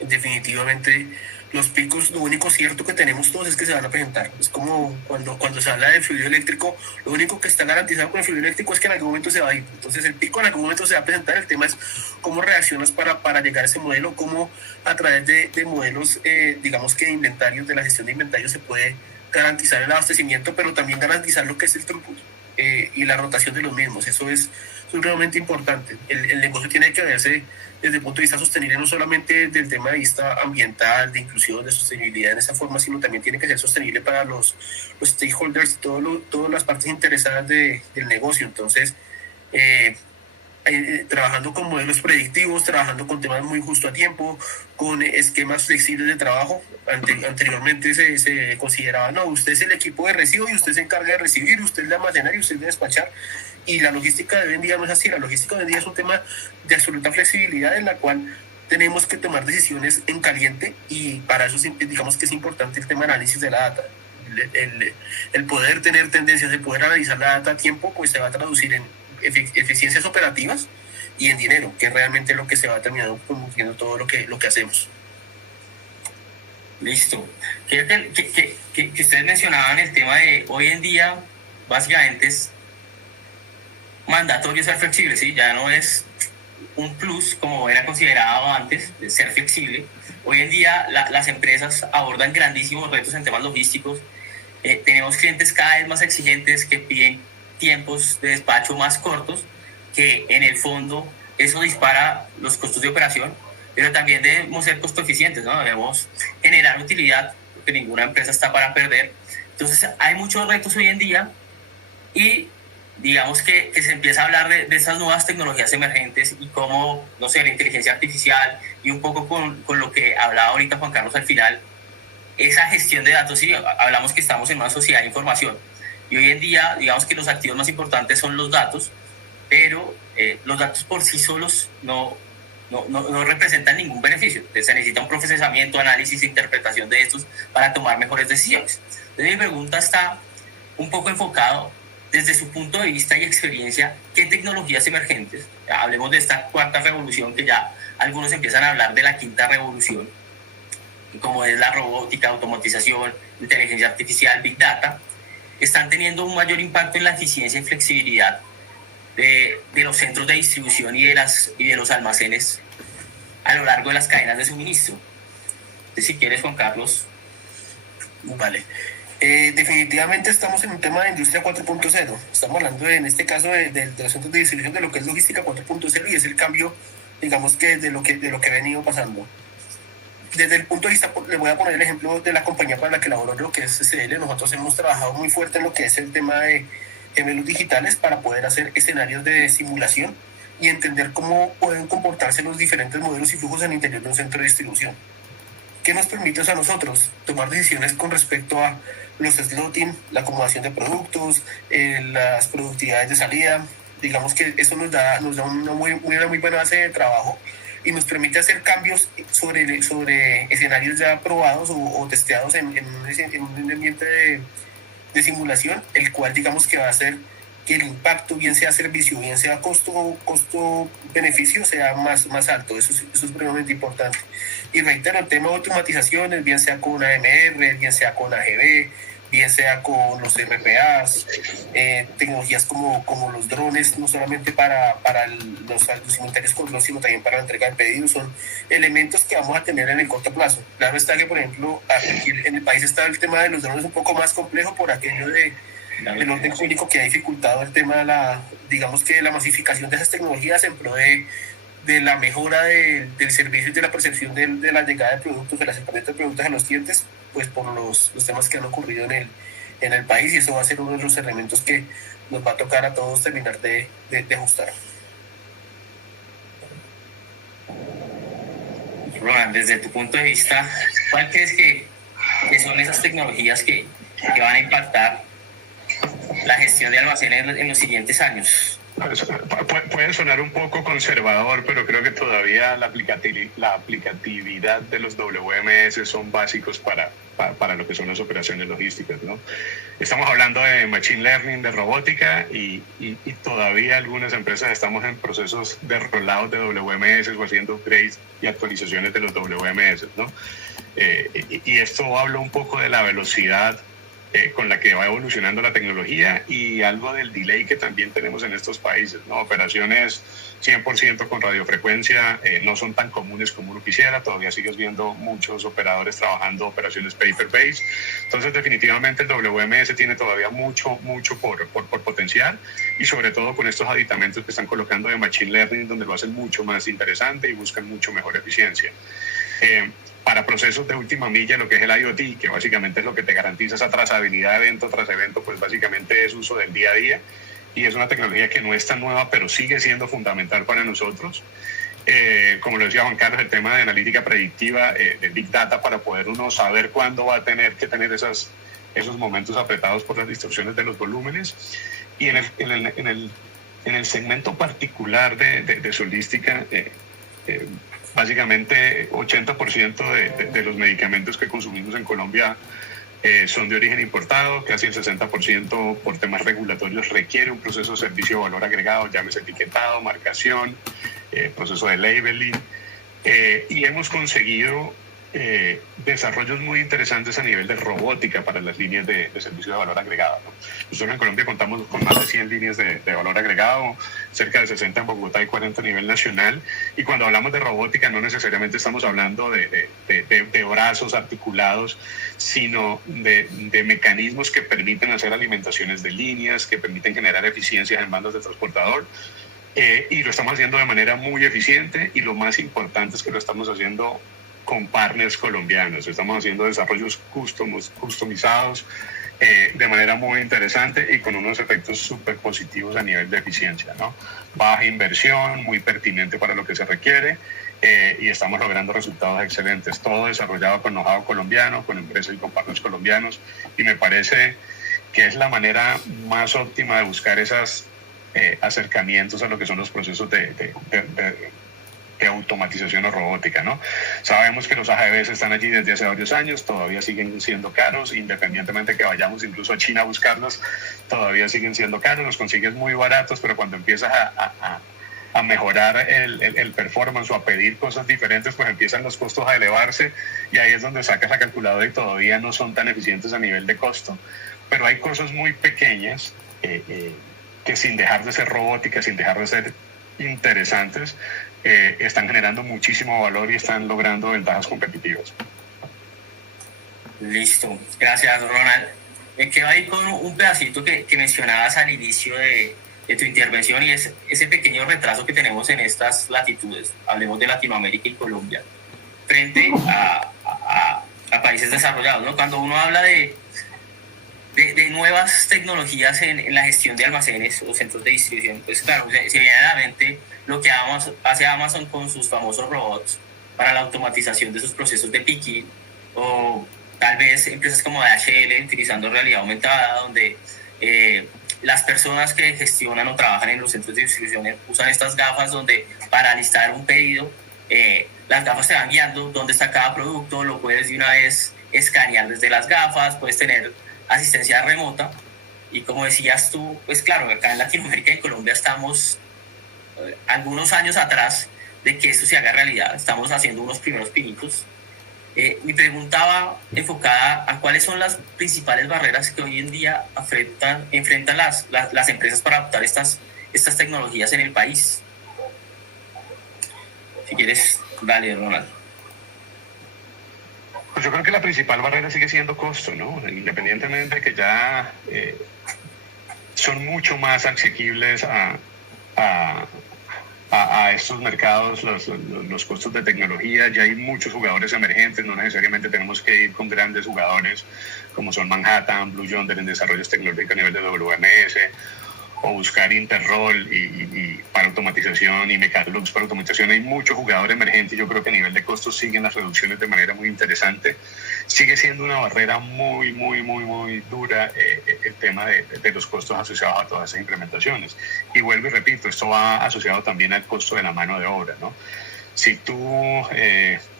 Definitivamente los picos, lo único cierto que tenemos todos es que se van a presentar. Es como cuando se habla del fluido eléctrico, lo único que está garantizado con el fluido eléctrico es que en algún momento se va a ir. Entonces el pico en algún momento se va a presentar. El tema es cómo reaccionas para llegar a ese modelo, cómo a través de modelos, digamos que de inventarios, de la gestión de inventarios se puede garantizar el abastecimiento, pero también garantizar lo que es el throughput y la rotación de los mismos. Eso es realmente importante. El negocio tiene que verse desde el punto de vista sostenible, no solamente del tema de vista ambiental, de inclusión, de sostenibilidad en esa forma, sino también tiene que ser sostenible para los stakeholders, todas las partes interesadas del negocio. Entonces, trabajando con modelos predictivos, trabajando con temas muy justo a tiempo, con esquemas flexibles de trabajo. Anteriormente se consideraba, no, usted es el equipo de recibo y usted se encarga de recibir, usted es de almacenar y usted es de despachar. Y la logística de hoy en día no es así. La logística de hoy en día es un tema de absoluta flexibilidad en la cual tenemos que tomar decisiones en caliente, y para eso digamos que es importante el tema de análisis de la data. El poder tener tendencias, el poder analizar la data a tiempo, pues se va a traducir en eficiencias operativas y en dinero, que es realmente lo que se va terminando convirtiendo todo lo que hacemos. Listo. Que ustedes mencionaban el tema de hoy en día, básicamente es mandatorio ser flexible, ¿sí? Ya no es un plus como era considerado antes de ser flexible. Hoy en día las empresas abordan grandísimos retos en temas logísticos. Tenemos clientes cada vez más exigentes que piden tiempos de despacho más cortos, que en el fondo eso dispara los costos de operación, pero también debemos ser costo eficientes, ¿no? Debemos generar utilidad, porque ninguna empresa está para perder. Entonces hay muchos retos hoy en día y digamos que se empieza a hablar de estas nuevas tecnologías emergentes y cómo, no sé, la inteligencia artificial y un poco con lo que hablaba ahorita Juan Carlos al final, esa gestión de datos. Sí, hablamos que estamos en una sociedad de información y hoy en día digamos que los activos más importantes son los datos, pero los datos por sí solos no representan ningún beneficio. Entonces, se necesita un procesamiento, análisis e interpretación de estos para tomar mejores decisiones. Entonces mi pregunta está un poco enfocado desde su punto de vista y experiencia, ¿qué tecnologías emergentes? Ya hablemos de esta cuarta revolución, que ya algunos empiezan a hablar de la quinta revolución, como es la robótica, automatización, inteligencia artificial, big data, están teniendo un mayor impacto en la eficiencia y flexibilidad de los centros de distribución y de los almacenes a lo largo de las cadenas de suministro. Entonces, si quieres, Juan Carlos. Vale. Definitivamente estamos en un tema de industria 4.0. Estamos hablando en este caso de los centros de distribución, de lo que es logística 4.0, y es el cambio, digamos que de lo que ha venido pasando. Desde el punto de vista, le voy a poner el ejemplo de la compañía para la que laboro, lo que es SL. Nosotros hemos trabajado muy fuerte en lo que es el tema de gemelos digitales para poder hacer escenarios de simulación y entender cómo pueden comportarse los diferentes modelos y flujos en el interior de un centro de distribución. ¿Qué nos permite a nosotros tomar decisiones con respecto a los slotting, la acomodación de productos, las productividades de salida? Digamos que eso nos da una muy buena base de trabajo y nos permite hacer cambios sobre escenarios ya probados o testeados en un ambiente de simulación, el cual digamos que va a hacer que el impacto, bien sea servicio, bien sea costo-beneficio, sea más alto. Eso es supremamente importante. Y reitero, el tema de automatizaciones, bien sea con AMR, bien sea con AGV, bien sea con los RPAs, tecnologías como los drones, no solamente para los inventarios control, sino también para la entrega de pedidos, son elementos que vamos a tener en el corto plazo. Claro está que, por ejemplo, aquí en el país está el tema de los drones un poco más complejo por aquello del orden público, que ha dificultado el tema de la masificación de esas tecnologías en pro de la mejora del servicio y de la percepción de la llegada de productos, del acercamiento de productos a los clientes, pues por los temas que han ocurrido en el país, y eso va a ser uno de los elementos que nos va a tocar a todos terminar de ajustar. Roland, desde tu punto de vista, ¿cuál crees que son esas tecnologías que van a impactar la gestión de almacenes en los siguientes años? Puede sonar un poco conservador, pero creo que todavía la aplicatividad de los WMS son básicos para lo que son las operaciones logísticas, ¿no? Estamos hablando de Machine Learning, de robótica, y todavía algunas empresas estamos en procesos de rollout de WMS o haciendo upgrades y actualizaciones de los WMS, ¿no? Y esto habla un poco de la velocidad con la que va evolucionando la tecnología y algo del delay que también tenemos en estos países, ¿no? Operaciones 100% con radiofrecuencia no son tan comunes como uno quisiera. Todavía sigues viendo muchos operadores trabajando operaciones paper-based. Entonces, definitivamente el WMS tiene todavía mucho por potenciar, y sobre todo con estos aditamentos que están colocando de Machine Learning, donde lo hacen mucho más interesante y buscan mucho mejor eficiencia. Para procesos de última milla, lo que es el IoT, que básicamente es lo que te garantiza esa trazabilidad evento tras evento, pues básicamente es uso del día a día, y es una tecnología que no es tan nueva, pero sigue siendo fundamental para nosotros. Como lo decía Juan Carlos, el tema de analítica predictiva, de Big Data, para poder uno saber cuándo va a tener que tener esos momentos apretados por las distorsiones de los volúmenes. Y en el segmento particular de Solística, básicamente 80% de los medicamentos que consumimos en Colombia son de origen importado. Casi el 60% por temas regulatorios requiere un proceso de servicio de valor agregado, llámese etiquetado, marcación, proceso de labeling, y hemos conseguido desarrollos muy interesantes a nivel de robótica para las líneas de servicio de valor agregado, ¿no? Nosotros en Colombia contamos con más de 100 líneas de valor agregado, cerca de 60 en Bogotá y 40 a nivel nacional. Y cuando hablamos de robótica no necesariamente estamos hablando de brazos articulados, sino de mecanismos que permiten hacer alimentaciones de líneas, que permiten generar eficiencias en bandas de transportador. Y lo estamos haciendo de manera muy eficiente, y lo más importante es que lo estamos haciendo con partners colombianos. Estamos haciendo desarrollos customizados de manera muy interesante y con unos efectos súper positivos a nivel de eficiencia, ¿no? Baja inversión, muy pertinente para lo que se requiere, y estamos logrando resultados excelentes. Todo desarrollado con know-how colombiano, con empresas y con partners colombianos, y me parece que es la manera más óptima de buscar esos acercamientos a lo que son los procesos de automatización o robótica, ¿no? Sabemos que los AGVs están allí desde hace varios años, todavía siguen siendo caros, independientemente que vayamos incluso a China a buscarlos, todavía siguen siendo caros, los consigues muy baratos, pero cuando empiezas a mejorar el performance o a pedir cosas diferentes, pues empiezan los costos a elevarse, y ahí es donde sacas la calculadora y todavía no son tan eficientes a nivel de costo. Pero hay cosas muy pequeñas que, sin dejar de ser robótica, sin dejar de ser interesantes, están generando muchísimo valor y están logrando ventajas competitivas. Listo, gracias Ronald. Me quedo ahí con un pedacito que mencionabas al inicio de tu intervención, y es ese pequeño retraso que tenemos en estas latitudes, hablemos de Latinoamérica y Colombia, frente a países desarrollados, ¿no? Cuando uno habla de nuevas tecnologías en la gestión de almacenes o centros de distribución, pues claro, se viene a la mente lo que hace Amazon con sus famosos robots para la automatización de sus procesos de picking, o tal vez empresas como DHL utilizando realidad aumentada, donde las personas que gestionan o trabajan en los centros de distribución usan estas gafas, donde para listar un pedido, las gafas te van guiando dónde está cada producto, lo puedes de una vez escanear desde las gafas, puedes tener asistencia remota. Y como decías tú, pues claro, acá en Latinoamérica y en Colombia estamos algunos años atrás de que esto se haga realidad, estamos haciendo unos primeros pinitos. Mi pregunta va enfocada a cuáles son las principales barreras que hoy en día enfrentan las empresas para adoptar estas tecnologías en el país. Si quieres, dale, Ronald. Pues yo creo que la principal barrera sigue siendo costo, ¿no? Independientemente de que ya son mucho más asequibles a estos mercados los costos de tecnología. Ya hay muchos jugadores emergentes, no necesariamente tenemos que ir con grandes jugadores como son Manhattan, Blue Yonder en desarrollos tecnológicos a nivel de WMS, o buscar Interroll y para automatización, y Mecalux para automatización. Hay muchos jugadores emergentes, y yo creo que a nivel de costos siguen las reducciones de manera muy interesante. Sigue siendo una barrera muy dura el tema de los costos asociados a todas esas implementaciones. Y vuelvo y repito, esto va asociado también al costo de la mano de obra, ¿no? Si tú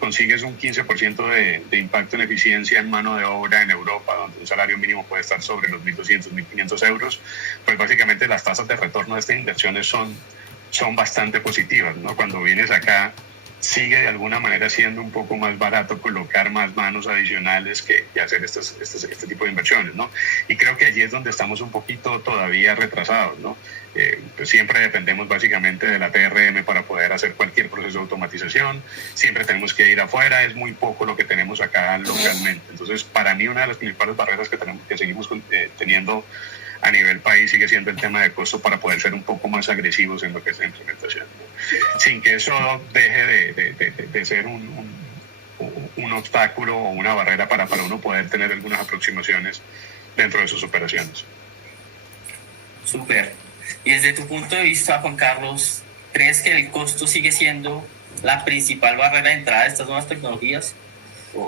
consigues un 15% de impacto en eficiencia en mano de obra en Europa, donde un salario mínimo puede estar sobre los 1.200, 1.500 euros, pues básicamente las tasas de retorno de estas inversiones son bastante positivas, ¿no? Cuando vienes acá, sigue de alguna manera siendo un poco más barato colocar más manos adicionales que hacer este tipo de inversiones, ¿no? Y creo que allí es donde estamos un poquito todavía retrasados, ¿no? Pues siempre dependemos básicamente de la TRM para poder hacer cualquier proceso de automatización, siempre tenemos que ir afuera, es muy poco lo que tenemos acá localmente. Entonces, para mí una de las principales barreras que seguimos teniendo a nivel país sigue siendo el tema de costo, para poder ser un poco más agresivos en lo que es la implementación, ¿no? Sin que eso deje de ser un obstáculo o una barrera para uno poder tener algunas aproximaciones dentro de sus operaciones. Súper. Y desde tu punto de vista, Juan Carlos, ¿crees que el costo sigue siendo la principal barrera de entrada de estas nuevas tecnologías?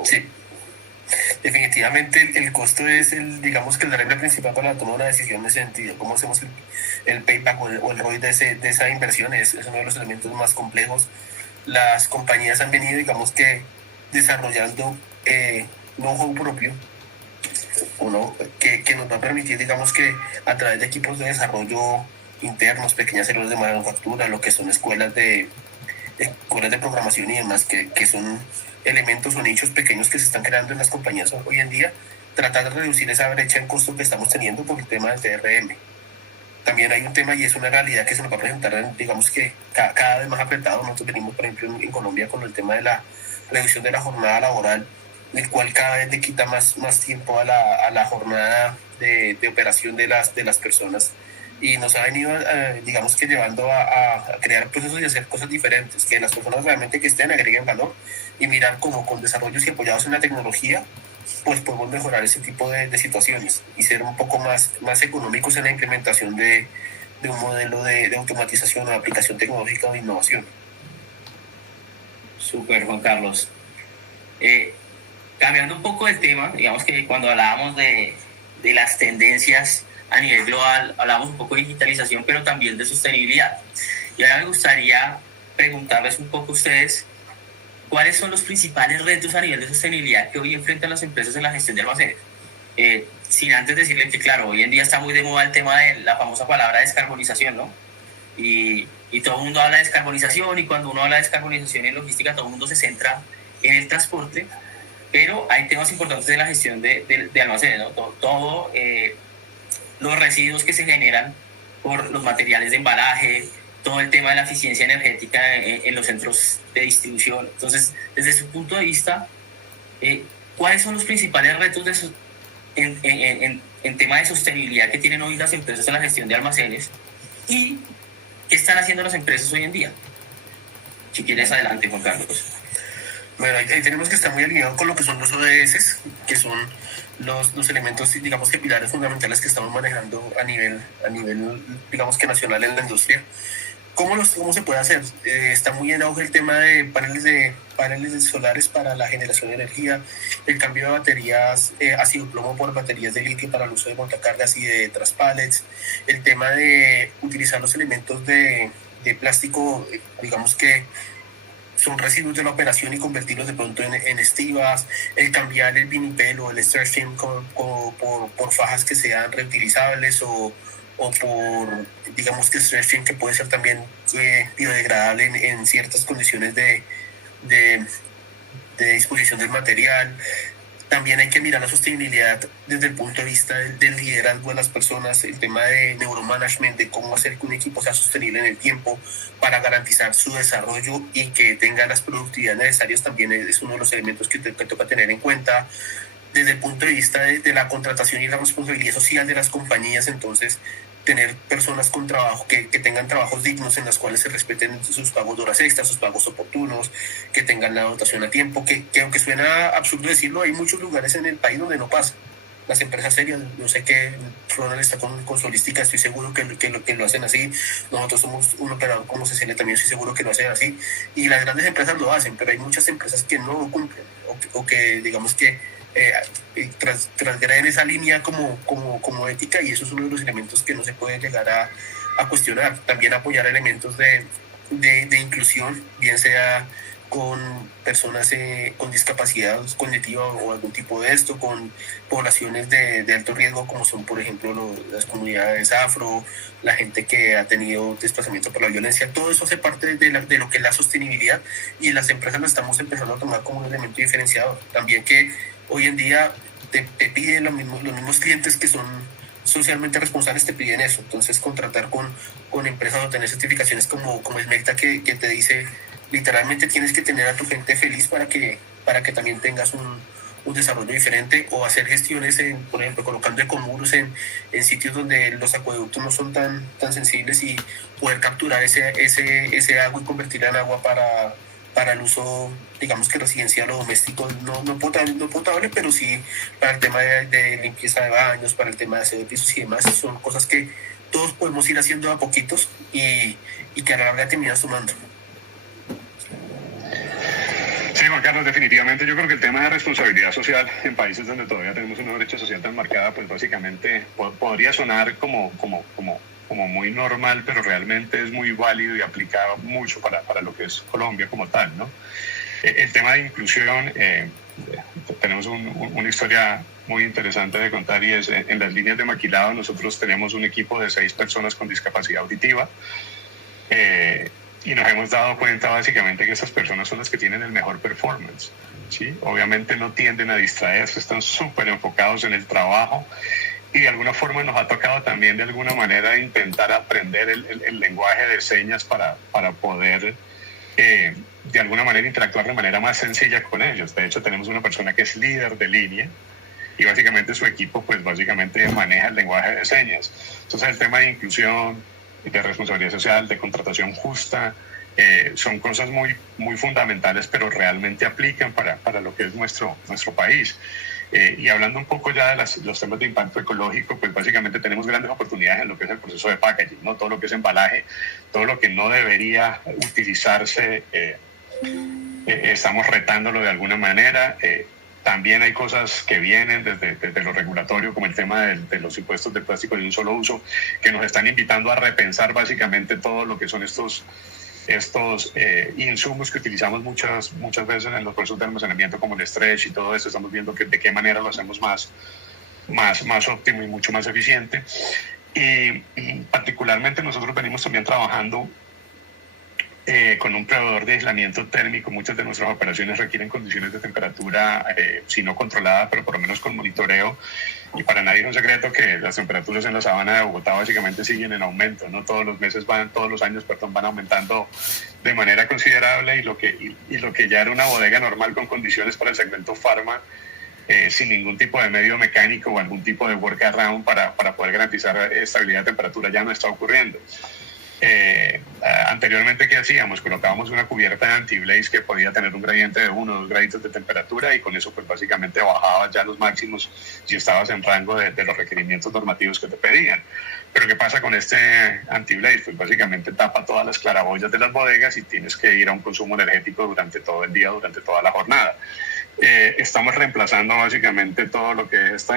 Sí. Definitivamente el costo es digamos que la regla principal para la toma de una decisión en ese sentido. ¿Cómo hacemos el payback o el ROI de esa inversión? Es uno de los elementos más complejos. Las compañías han venido, digamos que, desarrollando know-how propio, que nos va a permitir, digamos que, a través de equipos de desarrollo internos, pequeñas células de manufactura, lo que son escuelas de escuelas de programación y demás, que son elementos o nichos pequeños que se están creando en las compañías hoy en día, tratar de reducir esa brecha en costo que estamos teniendo por el tema del TRM. También hay un tema y es una realidad que se nos va a presentar, digamos que cada vez más apretado. Nosotros venimos, por ejemplo, en Colombia con el tema de la reducción de la jornada laboral, el cual cada vez le quita más tiempo a la jornada de operación de las personas, y nos ha venido, digamos que llevando a crear procesos y hacer cosas diferentes, que las personas realmente que estén agreguen valor y mirar cómo con desarrollos y apoyados en la tecnología pues podemos mejorar ese tipo de situaciones y ser un poco más económicos en la implementación de un modelo de automatización o de aplicación tecnológica o de innovación. Súper, Juan Carlos. Cambiando un poco el tema, digamos que cuando hablábamos de las tendencias a nivel global, hablamos un poco de digitalización, pero también de sostenibilidad. Y ahora me gustaría preguntarles un poco a ustedes, ¿cuáles son los principales retos a nivel de sostenibilidad que hoy enfrentan las empresas en la gestión de almacenes? Sin antes decirle que, claro, hoy en día está muy de moda el tema de la famosa palabra descarbonización, ¿no? Y todo el mundo habla de descarbonización, y cuando uno habla de descarbonización en logística, todo el mundo se centra en el transporte, pero hay temas importantes de la gestión de almacenes, ¿no? Todo los residuos que se generan por los materiales de embalaje, todo el tema de la eficiencia energética en los centros de distribución. Entonces, desde su punto de vista, ¿cuáles son los principales retos en tema de sostenibilidad que tienen hoy las empresas en la gestión de almacenes? ¿Y qué están haciendo las empresas hoy en día? Si quieres, adelante, Juan Carlos. Bueno, ahí tenemos que estar muy alineados con lo que son los ODS, que son los elementos, digamos que pilares fundamentales que estamos manejando a nivel digamos que nacional en la industria. ¿Cómo se puede hacer? Está muy en auge el tema de paneles solares para la generación de energía, el cambio de baterías ácido plomo por baterías de litio para el uso de montacargas y de traspallets, el tema de utilizar los elementos de plástico, digamos que son residuos de la operación, y convertirlos de pronto en estivas, el cambiar el vinipel o el stretch film por fajas que sean reutilizables o por, digamos que stretch film que puede ser también biodegradable en ciertas condiciones de disposición del material. También hay que mirar la sostenibilidad desde el punto de vista del liderazgo de las personas, el tema de neuromanagement, de cómo hacer que un equipo sea sostenible en el tiempo para garantizar su desarrollo y que tenga las productividades necesarias. También es uno de los elementos que toca tener en cuenta. Desde el punto de vista de la contratación y la responsabilidad social de las compañías, entonces tener personas con trabajo que tengan trabajos dignos en los cuales se respeten sus pagos de horas extras, sus pagos oportunos, que tengan la dotación a tiempo, que aunque suena absurdo decirlo, hay muchos lugares en el país donde no pasa. Las empresas serias, yo sé que Ronald está con Solística, estoy seguro que lo hacen así. Nosotros somos un operador como CCL, también estoy seguro que lo hacen así. Y las grandes empresas lo hacen, pero hay muchas empresas que no lo cumplen, o que digamos que transgreden esa línea como ética, y eso es uno de los elementos que no se puede llegar a cuestionar. También apoyar elementos de inclusión, bien sea con personas con discapacidad cognitiva o algún tipo de esto, con poblaciones de alto riesgo como son por ejemplo las comunidades afro, la gente que ha tenido desplazamiento por la violencia. Todo eso hace parte de lo que es la sostenibilidad, y las empresas lo estamos empezando a tomar como un elemento diferenciador. También que hoy en día te piden los mismos clientes que son socialmente responsables, te piden eso. Entonces contratar con empresas o tener certificaciones como Esmecta que te dice literalmente tienes que tener a tu gente feliz para que también tengas un desarrollo diferente, o hacer gestiones por ejemplo colocando ecomuros en sitios donde los acueductos no son tan sensibles, y poder capturar ese agua y convertirla en agua para el uso, digamos que residencial o doméstico, no potable, pero sí para el tema de limpieza de baños, para el tema de aseo de pisos y demás. Son cosas que todos podemos ir haciendo a poquitos y que a la larga terminas sumando. Sí, Juan Carlos, definitivamente yo creo que el tema de responsabilidad social en países donde todavía tenemos una brecha social tan marcada, pues básicamente podría sonar como muy normal, pero realmente es muy válido y aplicado mucho para lo que es Colombia como tal, ¿no? El tema de inclusión, tenemos una historia muy interesante de contar, y es en las líneas de maquilado nosotros tenemos un equipo de 6 personas con discapacidad auditiva, y nos hemos dado cuenta básicamente que estas personas son las que tienen el mejor performance, ¿sí? Obviamente no tienden a distraerse, están súper enfocados en el trabajo y de alguna forma nos ha tocado también de alguna manera intentar aprender el lenguaje de señas para poder de alguna manera interactuar de manera más sencilla con ellos. De hecho, tenemos una persona que es líder de línea y básicamente su equipo pues básicamente maneja el lenguaje de señas. Entonces el tema de inclusión, de responsabilidad social, de contratación justa, son cosas muy fundamentales, pero realmente aplican para lo que es nuestro país. Y hablando un poco ya de los temas de impacto ecológico, pues básicamente tenemos grandes oportunidades en lo que es el proceso de packaging, ¿no? Todo lo que es embalaje, todo lo que no debería utilizarse, estamos retándolo de alguna manera. También hay cosas que vienen desde lo regulatorio, como el tema de los impuestos de plástico de un solo uso, que nos están invitando a repensar básicamente todo lo que son estos insumos que utilizamos muchas veces en los procesos de almacenamiento, como el stretch y todo eso. Estamos viendo de qué manera lo hacemos más óptimo y mucho más eficiente. Y particularmente nosotros venimos también trabajando con un proveedor de aislamiento térmico. Muchas de nuestras operaciones requieren condiciones de temperatura, si no controlada, pero por lo menos con monitoreo. Y para nadie es un secreto que las temperaturas en la sabana de Bogotá básicamente siguen en aumento, ¿no? Todos los años van aumentando de manera considerable, y lo que ya era una bodega normal con condiciones para el segmento farma, sin ningún tipo de medio mecánico o algún tipo de workaround para poder garantizar estabilidad de temperatura, ya no está ocurriendo. Anteriormente, ¿qué hacíamos? Colocábamos una cubierta de anti-blaze que podía tener un gradiente de 1 o 2 graditos de temperatura, y con eso pues básicamente bajabas ya los máximos si estabas en rango de los requerimientos normativos que te pedían. Pero ¿qué pasa con este anti-blaze? Pues básicamente tapa todas las claraboyas de las bodegas y tienes que ir a un consumo energético durante todo el día, durante toda la jornada. Estamos reemplazando básicamente todo lo que es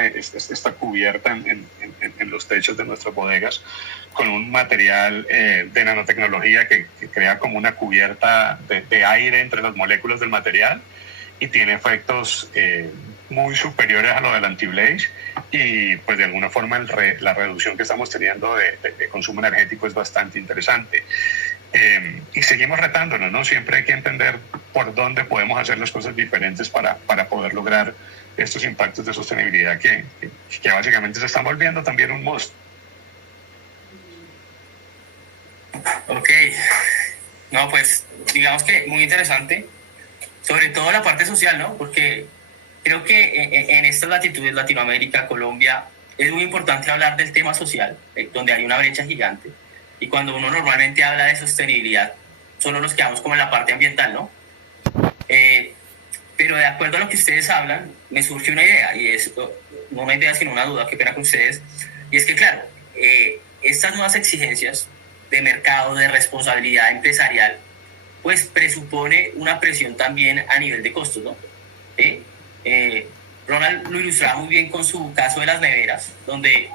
esta cubierta en los techos de nuestras bodegas con un material de nanotecnología que crea como una cubierta de aire entre las moléculas del material, y tiene efectos muy superiores a lo del anti-blaze, y pues de alguna forma la reducción que estamos teniendo de consumo energético es bastante interesante. Y seguimos retándonos, ¿no? Siempre hay que entender por dónde podemos hacer las cosas diferentes para poder lograr estos impactos de sostenibilidad que básicamente se están volviendo también un must. Ok, no, pues digamos que muy interesante, sobre todo la parte social, ¿no? Porque creo que en estas latitudes, Latinoamérica, Colombia, es muy importante hablar del tema social, donde hay una brecha gigante. Y cuando uno normalmente habla de sostenibilidad, solo nos quedamos como en la parte ambiental, ¿no? Pero de acuerdo a lo que ustedes hablan, me surge una idea, y es no una idea sino una duda, qué pena con ustedes, y es que claro, estas nuevas exigencias de mercado, de responsabilidad empresarial, pues presupone una presión también a nivel de costos, ¿no? Ronald lo ilustraba muy bien con su caso de las neveras, donde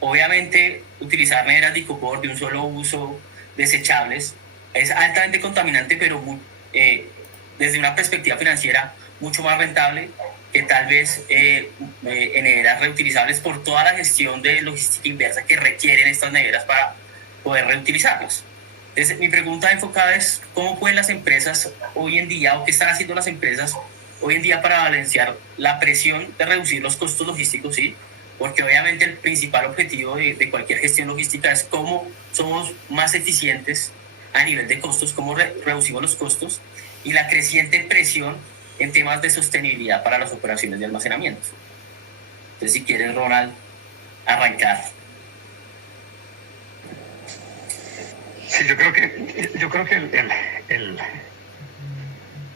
obviamente utilizar neveras de icopor de un solo uso, desechables, es altamente contaminante, pero desde una perspectiva financiera mucho más rentable que tal vez en neveras reutilizables, por toda la gestión de logística inversa que requieren estas neveras para poder reutilizarlas. Entonces, mi pregunta enfocada es ¿cómo pueden las empresas hoy en día, o qué están haciendo las empresas hoy en día para balancear la presión de reducir los costos logísticos? ¿Sí? Porque obviamente el principal objetivo de cualquier gestión logística es cómo somos más eficientes a nivel de costos, cómo reducimos los costos, y la creciente presión en temas de sostenibilidad para las operaciones de almacenamiento. Entonces, si quieres, Ronald, arrancar. Sí, yo creo que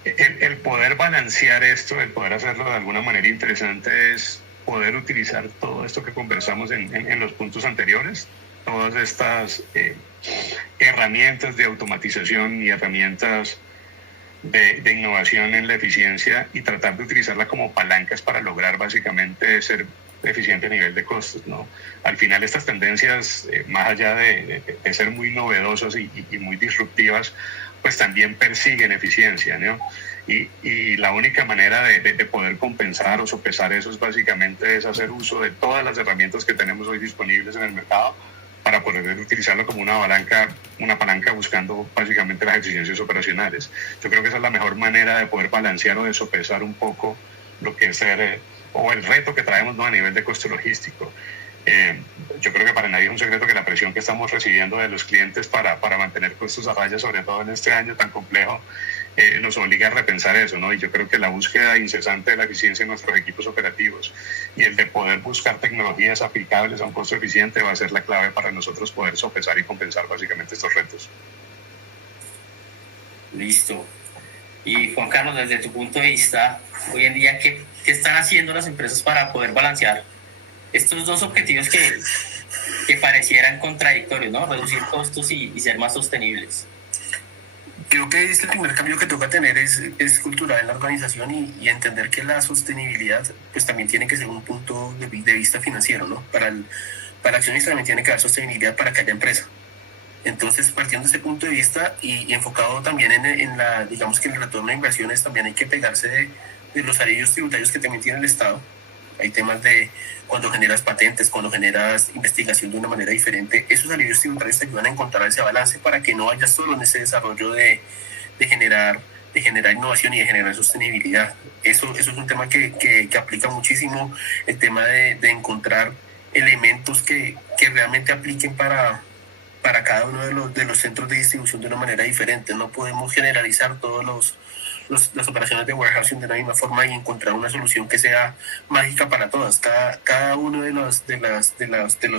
el poder balancear esto, el poder hacerlo de alguna manera interesante, es poder utilizar todo esto que conversamos en los puntos anteriores, todas estas herramientas de automatización y herramientas de innovación en la eficiencia, y tratar de utilizarla como palancas para lograr básicamente ser eficiente a nivel de costos, ¿no? Al final estas tendencias, más allá de ser muy novedosas y muy disruptivas, pues también persiguen eficiencia, ¿no? Y la única manera de poder compensar o sopesar eso es básicamente hacer uso de todas las herramientas que tenemos hoy disponibles en el mercado para poder utilizarlo como una palanca buscando básicamente las eficiencias operacionales. Yo creo que esa es la mejor manera de poder balancear o de sopesar un poco lo que es o el reto que traemos, ¿no?, a nivel de costo logístico. Yo creo que para nadie es un secreto que la presión que estamos recibiendo de los clientes para mantener costos a raya, sobre todo en este año tan complejo, nos obliga a repensar eso, ¿no? Y yo creo que la búsqueda incesante de la eficiencia en nuestros equipos operativos y el de poder buscar tecnologías aplicables a un costo eficiente va a ser la clave para nosotros poder sopesar y compensar básicamente estos retos. Listo. Y Juan Carlos, desde tu punto de vista, hoy en día, ¿qué están haciendo las empresas para poder balancear estos dos objetivos que parecieran contradictorios, ¿no? Reducir costos y ser más sostenibles? Creo que el primer cambio que toca tener es cultural en la organización y entender que la sostenibilidad pues también tiene que ser un punto de vista financiero, ¿no? Para el accionista también tiene que haber sostenibilidad para que haya empresa. Entonces, partiendo de ese punto de vista y enfocado también en la, digamos que en el retorno de inversiones, también hay que pegarse de los alivios tributarios que también tiene el Estado. Hay temas de cuando generas patentes, cuando generas investigación de una manera diferente, esos alivios tributarios te ayudan a encontrar ese balance para que no vayas solo en ese desarrollo de generar innovación y de generar sostenibilidad. Eso es un tema que aplica muchísimo, el tema de encontrar elementos que realmente apliquen para cada uno de los centros de distribución de una manera diferente. No podemos generalizar todos las operaciones de warehousing de la misma forma y encontrar una solución que sea mágica para todas. Cada uno de los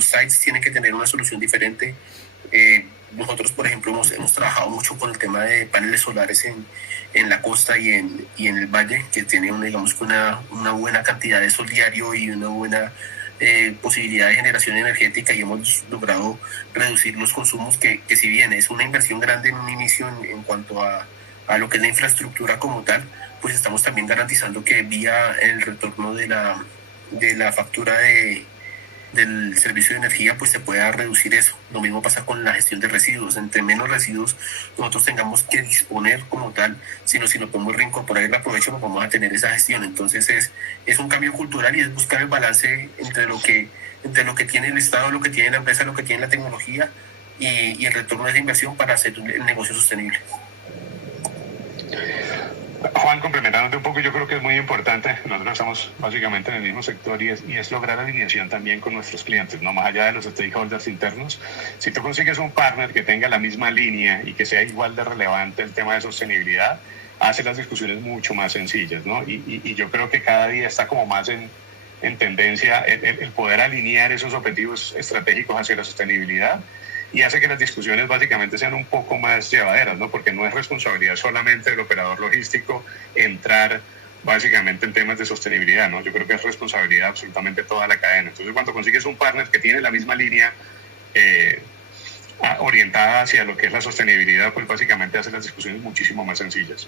sites tiene que tener una solución diferente. Nosotros, por ejemplo, hemos trabajado mucho con el tema de paneles solares en la costa y en el valle, que tiene una buena cantidad de sol diario y una buena posibilidad de generación energética, y hemos logrado reducir los consumos que si bien es una inversión grande en un inicio en cuanto a lo que es la infraestructura como tal, pues estamos también garantizando que vía el retorno de la factura del servicio de energía pues se pueda reducir eso. Lo mismo pasa con la gestión de residuos. Entre menos residuos nosotros tengamos que disponer como tal, sino si lo podemos reincorporar el aprovecho, pues vamos a tener esa gestión. Entonces es un cambio cultural y es buscar el balance entre lo que tiene el Estado, lo que tiene la empresa, lo que tiene la tecnología y el retorno de esa inversión para hacer el negocio sostenible. Juan, complementándote un poco, yo creo que es muy importante, nosotros estamos básicamente en el mismo sector y es lograr alineación también con nuestros clientes, no más allá de los stakeholders internos. Si tú consigues un partner que tenga la misma línea y que sea igual de relevante el tema de sostenibilidad, hace las discusiones mucho más sencillas, ¿no? Y yo creo que cada día está como más en tendencia el poder alinear esos objetivos estratégicos hacia la sostenibilidad, y hace que las discusiones básicamente sean un poco más llevaderas, ¿no? Porque no es responsabilidad solamente del operador logístico entrar básicamente en temas de sostenibilidad, ¿no? Yo creo que es responsabilidad absolutamente toda la cadena. Entonces, cuando consigues un partner que tiene la misma línea orientada hacia lo que es la sostenibilidad, pues básicamente hace las discusiones muchísimo más sencillas.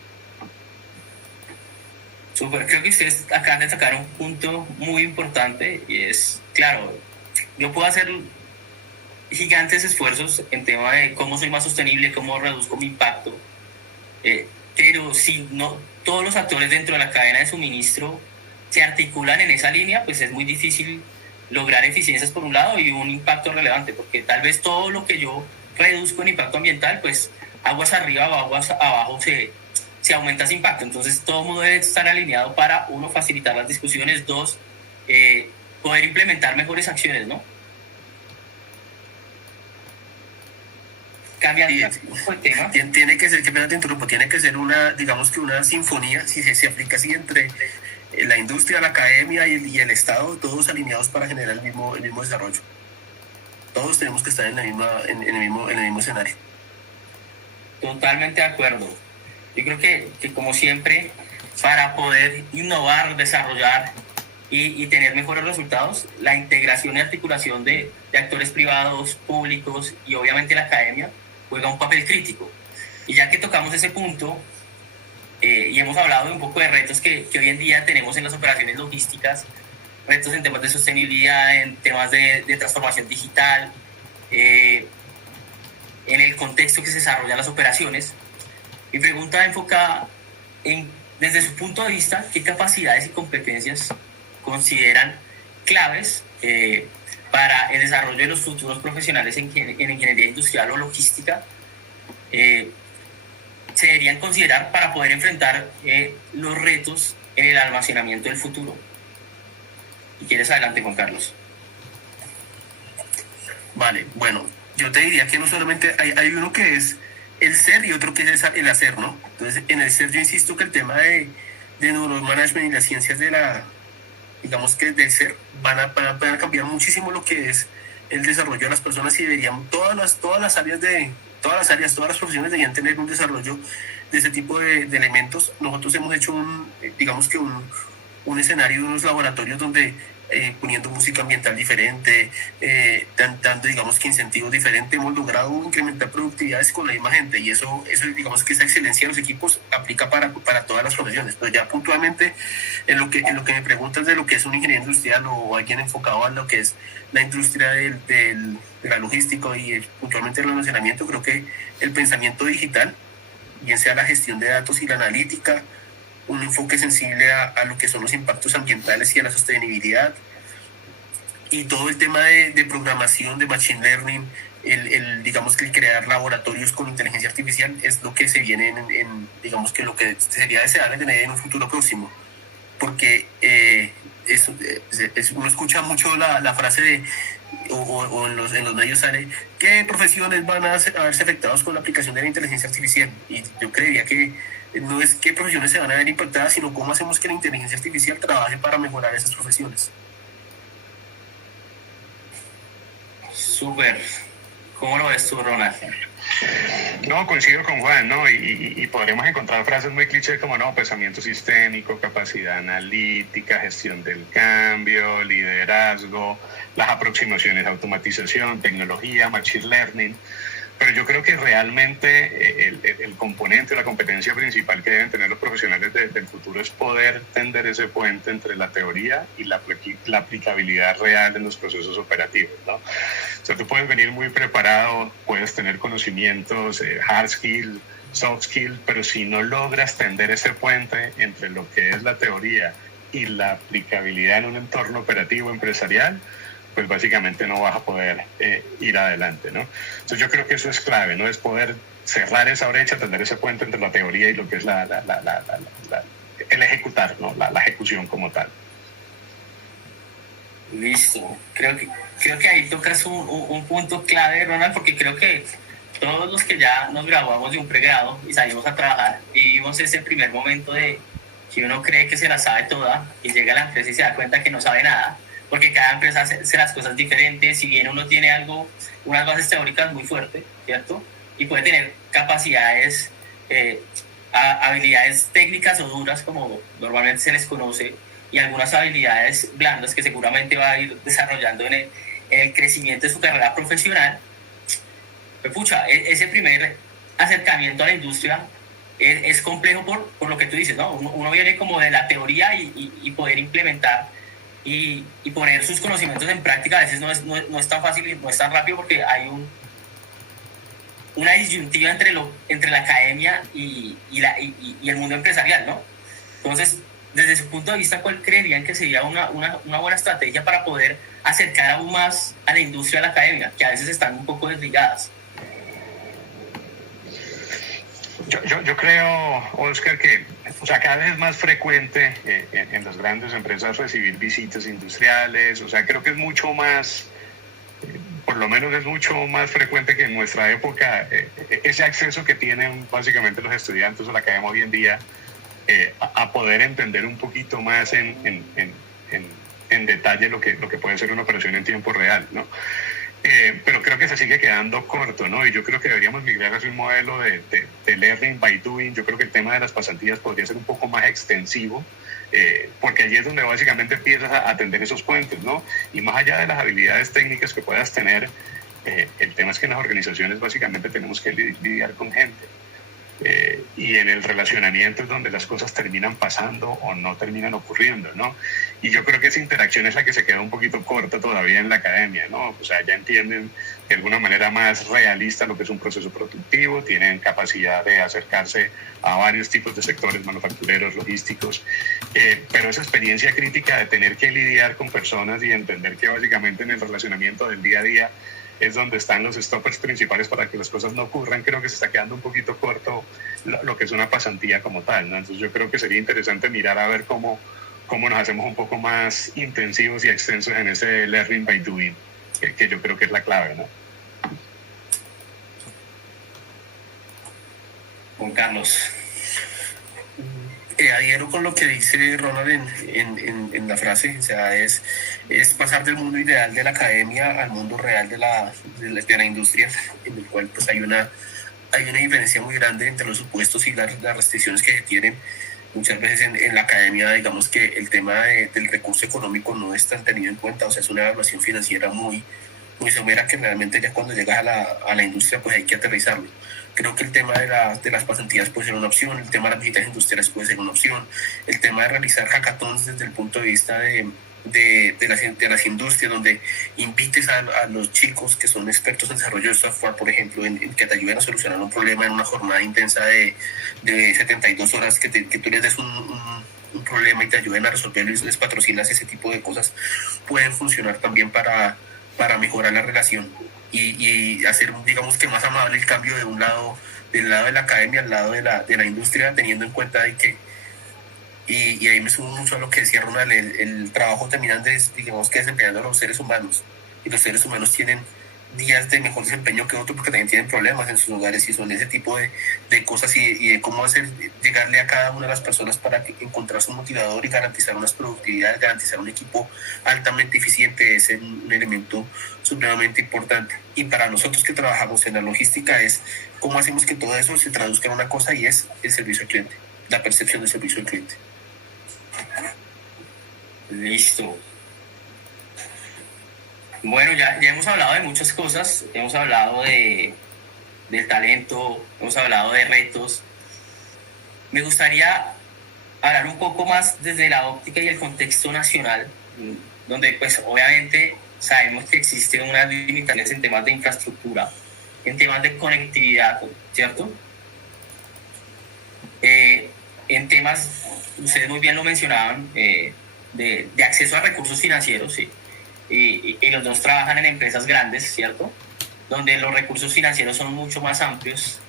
Súper, creo que ustedes acaban de tocar un punto muy importante y es, claro, yo puedo hacer gigantes esfuerzos en tema de cómo soy más sostenible, cómo reduzco mi impacto, pero si no todos los actores dentro de la cadena de suministro se articulan en esa línea, pues es muy difícil lograr eficiencias por un lado y un impacto relevante, porque tal vez todo lo que yo reduzco en impacto ambiental, pues aguas arriba o aguas abajo se aumenta ese impacto. Entonces todo el mundo debe estar alineado para, uno, facilitar las discusiones, dos, poder implementar mejores acciones, ¿no? Tiene que ser, que pena te interrumpo, tiene que ser digamos que una sinfonía, si se aplica así entre la industria, la academia y el Estado, todos alineados para generar el mismo desarrollo. Todos tenemos que estar en el mismo escenario. Totalmente de acuerdo. Yo creo que como siempre, para poder innovar, desarrollar y tener mejores resultados, la integración y articulación de actores privados, públicos y obviamente la academia juega un papel crítico. Y ya que tocamos ese punto y hemos hablado un poco de retos que hoy en día tenemos en las operaciones logísticas, retos en temas de sostenibilidad, en temas de transformación digital, en el contexto que se desarrollan las operaciones, mi pregunta enfocada desde su punto de vista, ¿qué capacidades y competencias consideran claves para el desarrollo de los futuros profesionales en ingeniería industrial o logística se deberían considerar para poder enfrentar los retos en el almacenamiento del futuro? Y quieres adelante, Juan Carlos. Vale, bueno, yo te diría que no solamente hay uno que es el ser y otro que es el hacer, ¿no? Entonces, en el ser yo insisto que el tema de neuromanagement y las ciencias de digamos que del ser, van a cambiar muchísimo lo que es el desarrollo de las personas y deberían todas las profesiones deberían tener un desarrollo de ese tipo de elementos. Nosotros hemos hecho digamos que un escenario de unos laboratorios donde poniendo música ambiental diferente, dando digamos que incentivos diferentes, hemos logrado incrementar productividades con la misma gente, y eso digamos que esa excelencia de los equipos aplica para todas las profesiones. Pero ya puntualmente en lo que me preguntas de lo que es un ingeniero industrial o alguien enfocado a lo que es la industria de la logística y puntualmente el almacenamiento, creo que el pensamiento digital, bien sea la gestión de datos y la analítica, un enfoque sensible a lo que son los impactos ambientales y a la sostenibilidad, y todo el tema de programación, de machine learning, digamos que el crear laboratorios con inteligencia artificial es lo que se viene digamos que lo que sería deseable tener en un futuro próximo, porque uno escucha mucho la frase o en los medios sale ¿qué profesiones van a verse afectados con la aplicación de la inteligencia artificial? Y yo creería que no es qué profesiones se van a ver impactadas, sino cómo hacemos que la inteligencia artificial trabaje para mejorar esas profesiones. Súper. ¿Cómo lo ves tú, Ronald? No, coincido con Juan, ¿no? Y podremos encontrar frases muy clichés como, no, pensamiento sistémico, capacidad analítica, gestión del cambio, liderazgo, las aproximaciones, automatización, tecnología, machine learning. Pero yo creo que realmente el componente, la competencia principal que deben tener los profesionales del futuro es poder tender ese puente entre la teoría y la aplicabilidad real en los procesos operativos, ¿no? O sea, tú puedes venir muy preparado, puedes tener conocimientos, hard skill, soft skill, pero si no logras tender ese puente entre lo que es la teoría y la aplicabilidad en un entorno operativo empresarial, pues básicamente no vas a poder ir adelante, ¿no? Entonces yo creo que eso es clave, ¿no? Es poder cerrar esa brecha, tender ese puente entre la teoría y lo que es el ejecutar, ¿no? La ejecución como tal. Listo. Creo que ahí tocas un punto clave, Ronald, porque creo que todos los que ya nos graduamos de un pregrado y salimos a trabajar, vivimos ese primer momento de que uno cree que se la sabe toda y llega a la empresa y se da cuenta que no sabe nada, porque cada empresa hace las cosas diferentes. Si bien uno tiene unas bases teóricas muy fuertes, ¿cierto? Y puede tener capacidades, habilidades técnicas o duras, como normalmente se les conoce, y algunas habilidades blandas que seguramente va a ir desarrollando en el crecimiento de su carrera profesional. Pero pucha, ese primer acercamiento a la industria es complejo por lo que tú dices, ¿no? Uno viene como de la teoría y poder implementar y poner sus conocimientos en práctica a veces no es tan fácil y no es tan rápido, porque hay una disyuntiva entre la academia y el mundo empresarial, ¿no? Entonces, desde su punto de vista, ¿cuál creerían que sería una buena estrategia para poder acercar aún más a la industria y a la academia, que a veces están un poco desligadas? Yo creo, Oscar, que cada vez es más frecuente en las grandes empresas recibir visitas industriales. O sea, creo que es mucho más, por lo menos es mucho más frecuente que en nuestra época, ese acceso que tienen básicamente los estudiantes o la academia hoy en día a poder entender un poquito más en detalle lo que puede ser una operación en tiempo real, ¿no? Pero creo que se sigue quedando corto, ¿no? Y yo creo que deberíamos migrar hacia un modelo de learning by doing. Yo creo que el tema de las pasantías podría ser un poco más extensivo, porque allí es donde básicamente empiezas a atender esos puentes, ¿no? Y más allá de las habilidades técnicas que puedas tener, el tema es que en las organizaciones básicamente tenemos que lidiar con gente. Y en el relacionamiento es donde las cosas terminan pasando o no terminan ocurriendo, ¿no? Y yo creo que esa interacción es la que se queda un poquito corta todavía en la academia, ¿no? O sea, ya entienden de alguna manera más realista lo que es un proceso productivo, tienen capacidad de acercarse a varios tipos de sectores manufactureros, logísticos, pero esa experiencia crítica de tener que lidiar con personas y entender que básicamente en el relacionamiento del día a día es donde están los stoppers principales para que las cosas no ocurran, creo que se está quedando un poquito corto lo que es una pasantía como tal, ¿no? Entonces yo creo que sería interesante mirar a ver cómo nos hacemos un poco más intensivos y extensos en ese learning by doing, que yo creo que es la clave, ¿no? Juan Carlos. Adhiero con lo que dice Ronald en la frase, o sea, es pasar del mundo ideal de la academia al mundo real de la industria, en el cual pues hay una diferencia muy grande entre los supuestos y las restricciones que se tienen. Muchas veces en la academia, digamos que el tema del recurso económico no es tan tenido en cuenta, o sea, es una evaluación financiera muy somera que realmente ya cuando llegas a la industria pues hay que aterrizarlo. Creo que el tema de las pasantías puede ser una opción, el tema de las visitas industriales puede ser una opción, el tema de realizar hackathons desde el punto de vista de las industrias, donde invites a los chicos que son expertos en desarrollo de software, por ejemplo, en que te ayuden a solucionar un problema en una jornada intensa de 72 horas, que tú les des un problema y te ayuden a resolverlo y les patrocinas ese tipo de cosas, pueden funcionar también para mejorar la relación y hacer, digamos que más amable el cambio del lado de la academia al lado de la industria, teniendo en cuenta de que, y ahí me sumo mucho a lo que decía Ronald, el trabajo terminante es, digamos que desempeñando a los seres humanos, y los seres humanos tienen días de mejor desempeño que otros porque también tienen problemas en sus hogares y son ese tipo de cosas y de cómo hacer llegarle a cada una de las personas para encontrar su motivador y garantizar unas productividades, garantizar un equipo altamente eficiente es un elemento supremamente importante. Y para nosotros que trabajamos en la logística es cómo hacemos que todo eso se traduzca en una cosa y es el servicio al cliente, la percepción del servicio al cliente. Listo. Bueno, ya hemos hablado de muchas cosas, hemos hablado del talento, hemos hablado de retos. Me gustaría hablar un poco más desde la óptica y el contexto nacional, donde pues obviamente sabemos que existen unas limitaciones en temas de infraestructura, en temas de conectividad, ¿cierto? En temas, ustedes muy bien lo mencionaban, de acceso a recursos financieros, ¿sí? Y los dos trabajan en empresas grandes, ¿cierto? Donde los recursos financieros son mucho más amplios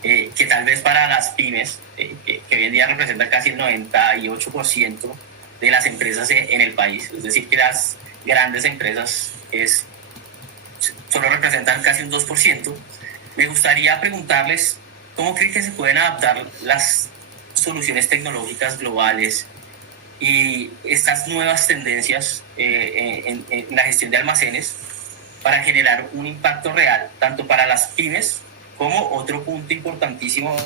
que tal vez para las pymes, que hoy en día representan casi el 98% de las empresas en el país. Es decir, que las grandes empresas solo representan casi un 2%. Me gustaría preguntarles cómo creen que se pueden adaptar las soluciones tecnológicas globales y estas nuevas tendencias en la gestión de almacenes para generar un impacto real, tanto para las pymes como otro punto importantísimo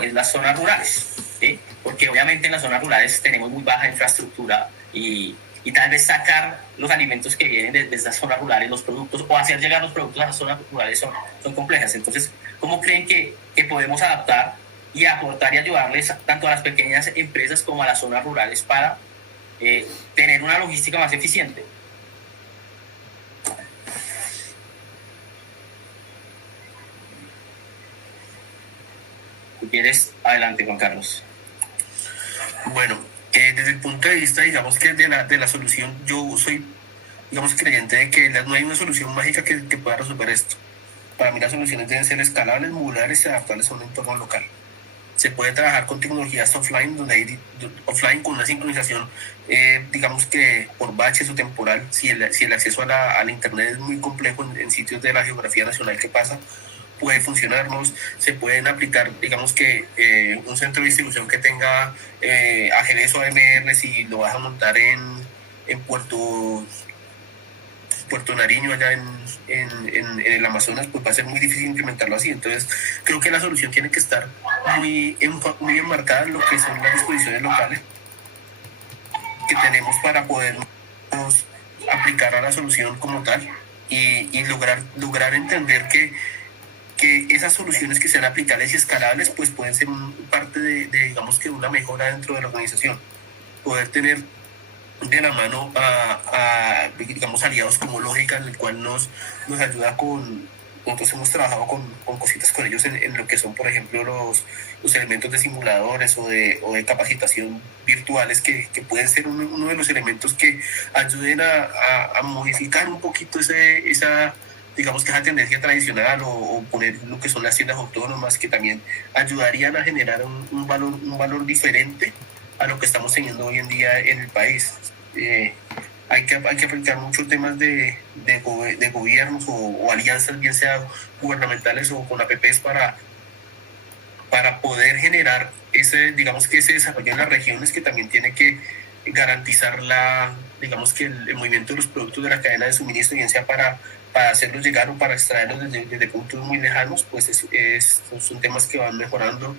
es las zonas rurales, ¿sí? Porque obviamente en las zonas rurales tenemos muy baja infraestructura y tal vez sacar los alimentos que vienen de estas zonas rurales, los productos, o hacer llegar los productos a las zonas rurales son complejas. Entonces, ¿cómo creen que podemos adaptar y aportar y ayudarles tanto a las pequeñas empresas como a las zonas rurales para tener una logística más eficiente? Si quieres, adelante, Juan Carlos. Bueno, desde el punto de vista, digamos que de la solución, yo soy, digamos, creyente de que no hay una solución mágica que pueda resolver esto. Para mí las soluciones deben ser escalables, modulares y adaptables a un entorno local. Se puede trabajar con tecnologías offline, offline con una sincronización, digamos que por baches o temporal, si el acceso a la internet es muy complejo en sitios de la geografía nacional que pasa, puede funcionarnos. Se pueden aplicar, digamos que un centro de distribución que tenga AGVs o AMR, si lo vas a montar en Puerto Nariño, allá en el Amazonas, pues va a ser muy difícil implementarlo así. Entonces, creo que la solución tiene que estar muy enmarcada en lo que son las disposiciones locales que tenemos para podernos aplicar a la solución como tal y lograr entender que que esas soluciones que sean aplicables y escalables pues pueden ser parte de, digamos que una mejora dentro de la organización. Poder tener de la mano digamos, aliados como Lógica, en el cual nos ayuda nosotros hemos trabajado con cositas con ellos en lo que son, por ejemplo, los elementos de simuladores o de capacitación virtuales que pueden ser uno de los elementos que ayuden a modificar un poquito digamos que esa tendencia tradicional o poner lo que son las tiendas autónomas que también ayudarían a generar un valor diferente a lo que estamos teniendo hoy en día en el país. Hay que aplicar muchos temas de gobiernos o alianzas, bien sea gubernamentales o con APPs para poder generar digamos que ese desarrollo en las regiones que también tiene que garantizar digamos que el movimiento de los productos de la cadena de suministro, bien sea para hacerlos llegar o para extraerlos desde puntos muy lejanos, pues son temas que van mejorando.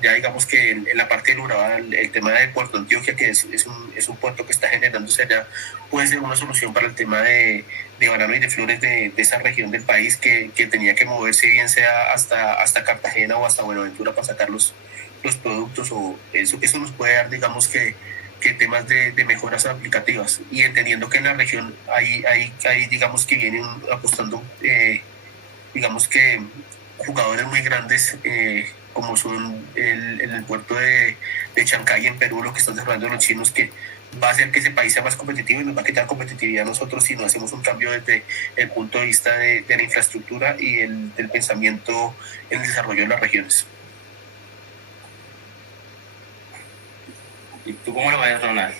Ya digamos que en la parte del Urabá, el tema de Puerto Antioquia, que es un puerto que está generándose allá, puede ser una solución para el tema de banano y de flores de esa región del país que tenía que moverse, bien sea hasta Cartagena o hasta Buenaventura para sacar los productos, o eso nos puede dar, digamos que temas de mejoras aplicativas, y entendiendo que en la región hay digamos que vienen apostando digamos que jugadores muy grandes como son el puerto de Chancay en Perú, lo que están desarrollando los chinos, que va a hacer que ese país sea más competitivo y nos va a quitar competitividad a nosotros si no hacemos un cambio desde el punto de vista de la infraestructura y del pensamiento en el desarrollo de las regiones. ¿Y tú cómo lo ves, Ronald?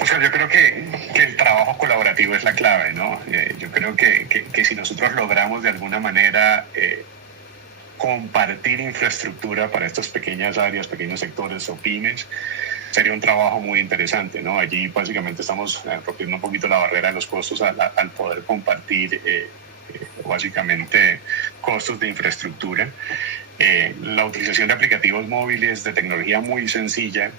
O sea, yo creo que el trabajo colaborativo es la clave, ¿no? Yo creo que si nosotros logramos de alguna manera compartir infraestructura para estas pequeñas áreas, pequeños sectores o pymes, sería un trabajo muy interesante, ¿no? Allí básicamente estamos rompiendo un poquito la barrera de los costos al poder compartir básicamente costos de infraestructura. La utilización de aplicativos móviles de tecnología muy sencilla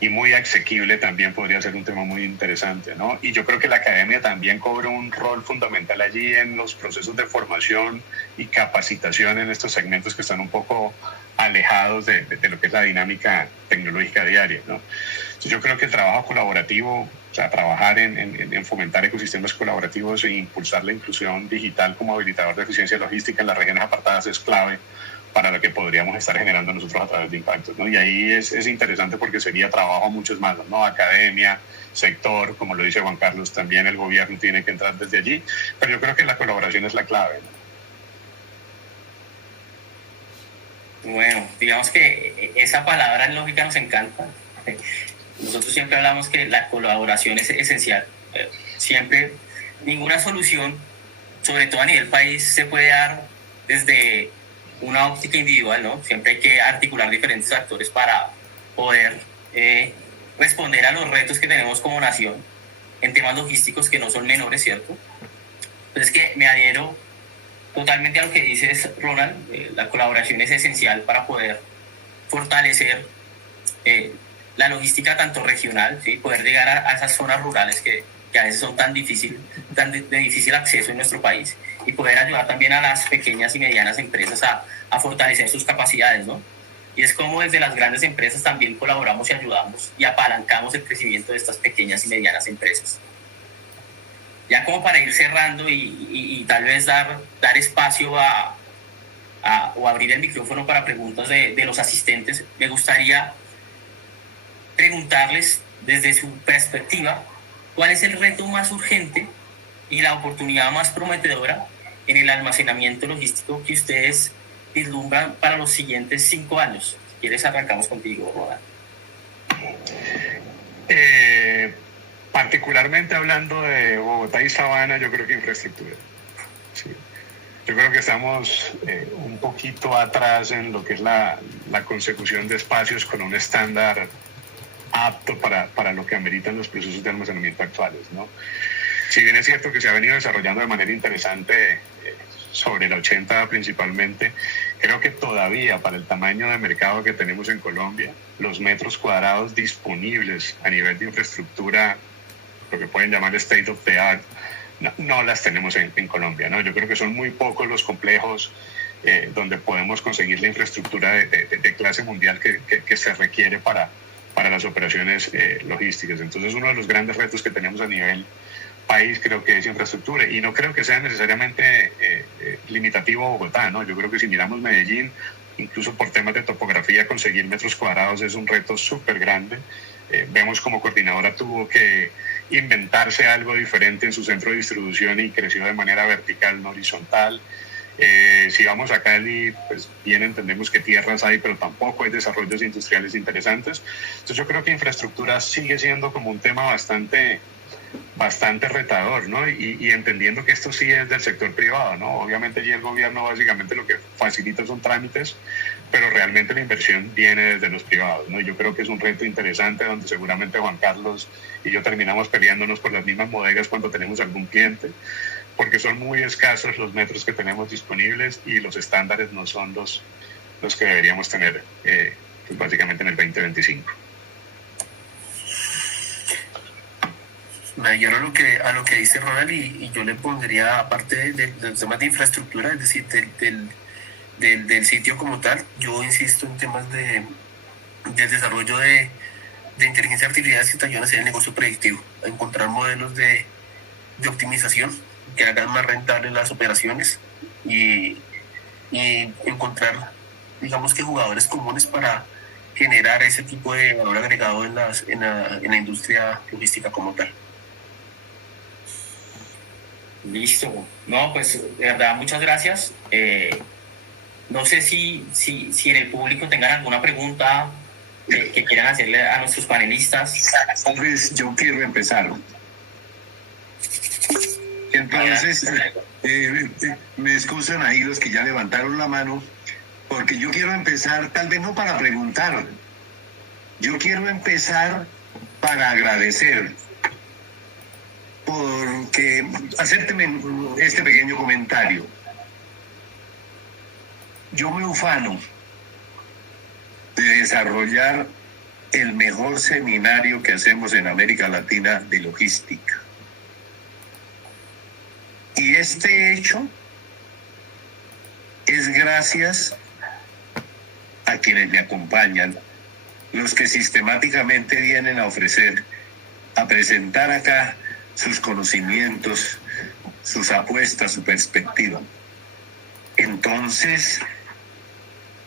y muy asequible también podría ser un tema muy interesante, ¿no? Y yo creo que la academia también cobra un rol fundamental allí en los procesos de formación y capacitación en estos segmentos que están un poco alejados de lo que es la dinámica tecnológica diaria, ¿no? Entonces yo creo que el trabajo colaborativo, o sea, trabajar en fomentar ecosistemas colaborativos e impulsar la inclusión digital como habilitador de eficiencia logística en las regiones apartadas es clave para lo que podríamos estar generando nosotros a través de impactos, ¿no? Y ahí es interesante porque sería trabajo a muchos más, ¿no? Academia, sector, como lo dice Juan Carlos, también el gobierno tiene que entrar desde allí, pero yo creo que la colaboración es la clave, ¿no? Bueno, digamos que esa palabra en lógica nos encanta. Nosotros siempre hablamos que la colaboración es esencial. Siempre, ninguna solución, sobre todo a nivel país, se puede dar desde una óptica individual, ¿no? Siempre hay que articular diferentes actores para poder responder a los retos que tenemos como nación en temas logísticos que no son menores, ¿cierto? Entonces que me adhiero totalmente a lo que dices, Ronald. La colaboración es esencial para poder fortalecer la logística tanto regional, ¿sí? Poder llegar a esas zonas rurales que a veces son tan de difícil acceso en nuestro país, y poder ayudar también a las pequeñas y medianas empresas a fortalecer sus capacidades, ¿no? Y es como desde las grandes empresas también colaboramos y ayudamos y apalancamos el crecimiento de estas pequeñas y medianas empresas. Ya como para ir cerrando y tal vez dar espacio o abrir el micrófono para preguntas de los asistentes, me gustaría preguntarles desde su perspectiva cuál es el reto más urgente y la oportunidad más prometedora en el almacenamiento logístico que ustedes vislumbran para los siguientes 5 años. Si quieres, arrancamos contigo, Roda. Particularmente hablando de Bogotá y Sabana, yo creo que infraestructura. Sí. Yo creo que estamos un poquito atrás en lo que es la consecución de espacios con un estándar apto para lo que ameritan los procesos de almacenamiento actuales, ¿no? Si bien es cierto que se ha venido desarrollando de manera interesante sobre el 80 principalmente, creo que todavía para el tamaño de mercado que tenemos en Colombia, los metros cuadrados disponibles a nivel de infraestructura, lo que pueden llamar state of the art, no las tenemos en Colombia, ¿no? Yo creo que son muy pocos los complejos donde podemos conseguir la infraestructura de clase mundial que se requiere para las operaciones logísticas. Entonces, uno de los grandes retos que tenemos a nivel país creo que es infraestructura, y no creo que sea necesariamente limitativo a Bogotá, ¿no? Yo creo que si miramos Medellín, incluso por temas de topografía, conseguir metros cuadrados es un reto súper grande. Vemos como Coordinadora tuvo que inventarse algo diferente en su centro de distribución y creció de manera vertical, no horizontal. Si vamos a Cali, pues bien entendemos que tierras hay, pero tampoco hay desarrollos industriales interesantes. Entonces yo creo que infraestructura sigue siendo como un tema bastante retador, ¿no? Y entendiendo que esto sí es del sector privado, ¿no? Obviamente allí el gobierno básicamente lo que facilita son trámites, pero realmente la inversión viene desde los privados, ¿no? Yo creo que es un reto interesante donde seguramente Juan Carlos y yo terminamos peleándonos por las mismas bodegas cuando tenemos algún cliente, porque son muy escasos los metros que tenemos disponibles y los estándares no son los que deberíamos tener pues básicamente en el 2025. Yo a lo que dice Ronald, y yo le pondría, aparte de los temas de infraestructura, es decir, del sitio como tal, yo insisto en temas del desarrollo de inteligencia artificial que te ayudan a hacer el negocio predictivo, a encontrar modelos de optimización que hagan más rentables las operaciones y encontrar, digamos que jugadores comunes para generar ese tipo de valor agregado en la industria logística como tal. Listo. No, pues de verdad, muchas gracias. No sé si en el público tengan alguna pregunta que quieran hacerle a nuestros panelistas. Tal vez yo quiero empezar. Entonces, me excusan ahí los que ya levantaron la mano, porque yo quiero empezar, tal vez no para preguntar, yo quiero empezar para agradecer, porque hacerte este pequeño comentario. Yo me ufano de desarrollar el mejor seminario que hacemos en América Latina de logística. Y este hecho es gracias a quienes me acompañan, los que sistemáticamente vienen a presentar acá sus conocimientos, sus apuestas, su perspectiva. Entonces,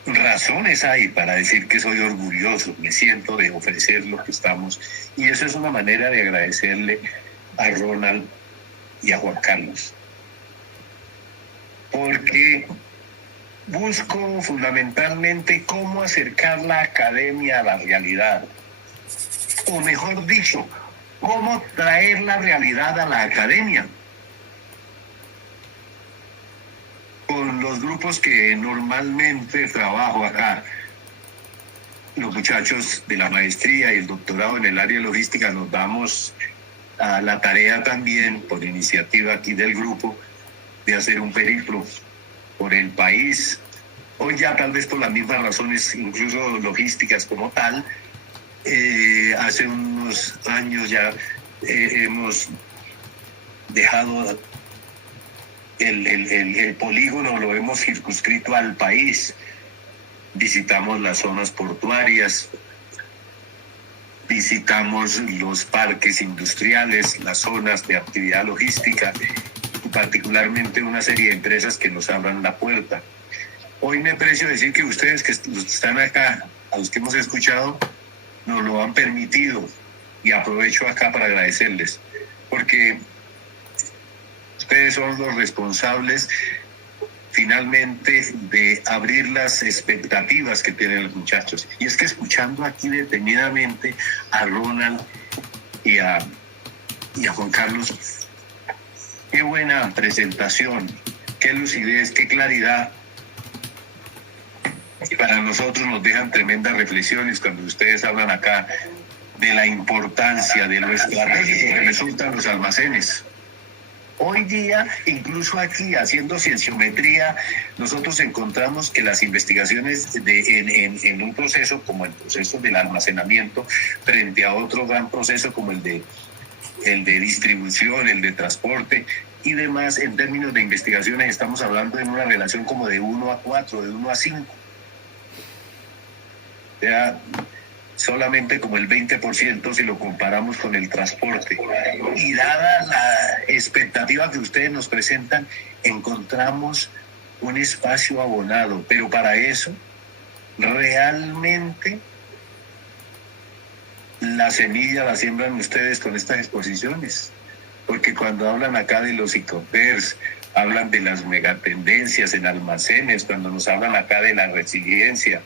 razones hay para decir que soy orgulloso, me siento de ofrecer lo que estamos, y eso es una manera de agradecerle a Ronald y a Juan Carlos, porque busco fundamentalmente cómo acercar la academia a la realidad, o mejor dicho, cómo traer la realidad a la academia. Con los grupos que normalmente trabajo acá, los muchachos de la maestría y el doctorado en el área logística, nos damos a la tarea también, por iniciativa aquí del grupo, de hacer un periplo por el país. Hoy ya tal vez por las mismas razones, incluso logísticas como tal, hace unos años ya hemos dejado el polígono, lo hemos circunscrito al país. Visitamos las zonas portuarias, visitamos los parques industriales, las zonas de actividad logística, y particularmente una serie de empresas que nos abran la puerta. Hoy me aprecio decir que ustedes que están acá, a los que hemos escuchado, nos lo han permitido, y aprovecho acá para agradecerles, porque ustedes son los responsables finalmente de abrir las expectativas que tienen los muchachos. Y es que escuchando aquí detenidamente a Ronald y a Juan Carlos, qué buena presentación, qué lucidez, qué claridad. Y para nosotros nos dejan tremendas reflexiones cuando ustedes hablan acá de la importancia de lo estratégico que resultan los almacenes. Hoy día, incluso aquí haciendo cienciometría, nosotros encontramos que las investigaciones en un proceso como el proceso del almacenamiento, frente a otro gran proceso como el de distribución, el de transporte, y demás. En términos de investigaciones estamos hablando en una relación como de 1:4, de 1:5. O sea, solamente como el 20% si lo comparamos con el transporte. Y dada la expectativa que ustedes nos presentan, encontramos un espacio abonado, pero para eso realmente la semilla la siembran ustedes con estas exposiciones, porque cuando hablan acá de los e-commerce, hablan de las megatendencias en almacenes, cuando nos hablan acá de la resiliencia,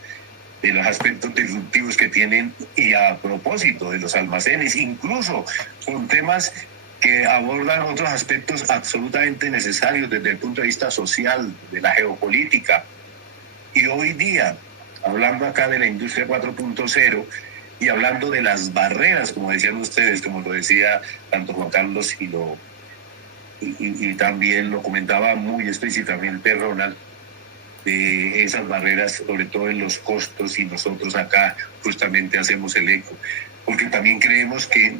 de los aspectos disruptivos que tienen, y a propósito de los almacenes, incluso con temas que abordan otros aspectos absolutamente necesarios desde el punto de vista social, de la geopolítica. Y hoy día, hablando acá de la industria 4.0 y hablando de las barreras, como decían ustedes, como lo decía tanto Juan Carlos y también lo comentaba muy explícitamente Ronald, de esas barreras, sobre todo en los costos, y nosotros acá justamente hacemos el eco, porque también creemos que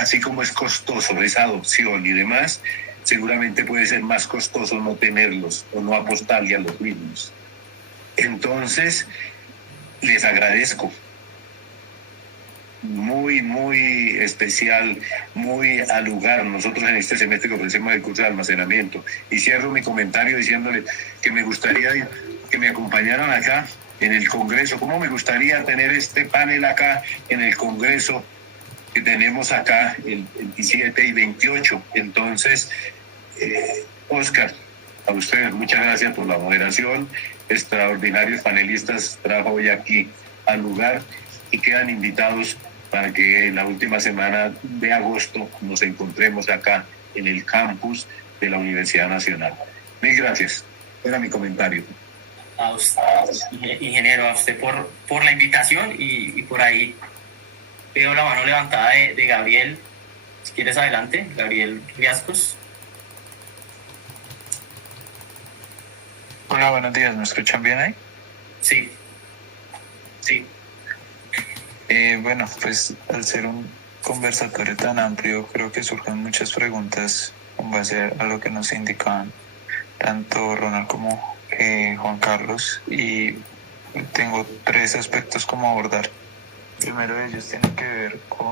así como es costoso esa adopción y demás, seguramente puede ser más costoso no tenerlos o no apostarle a los mismos. Entonces, les agradezco. Muy, muy especial, muy al lugar. Nosotros en este semestre que ofrecemos el curso de almacenamiento. Y cierro mi comentario diciéndole que me gustaría que me acompañaran acá en el Congreso. ¿Cómo me gustaría tener este panel acá en el Congreso que tenemos acá el 27 y 28? Entonces, Oscar, a ustedes muchas gracias por la moderación. Extraordinarios panelistas trajo hoy aquí al lugar y quedan invitados para que en la última semana de agosto nos encontremos acá en el campus de la Universidad Nacional. Mil gracias. Era mi comentario. A usted, ingeniero, a usted por la invitación, y por ahí veo la mano levantada de Gabriel. Si quieres, adelante, Gabriel Riascos. Hola, buenos días. ¿Me escuchan bien ahí? Sí. Sí. Bueno, pues al ser un conversatorio tan amplio, creo que surgen muchas preguntas con base a lo que nos indicaban tanto Ronald como Juan Carlos, y tengo 3 aspectos como abordar. Primero de ellos tiene que ver con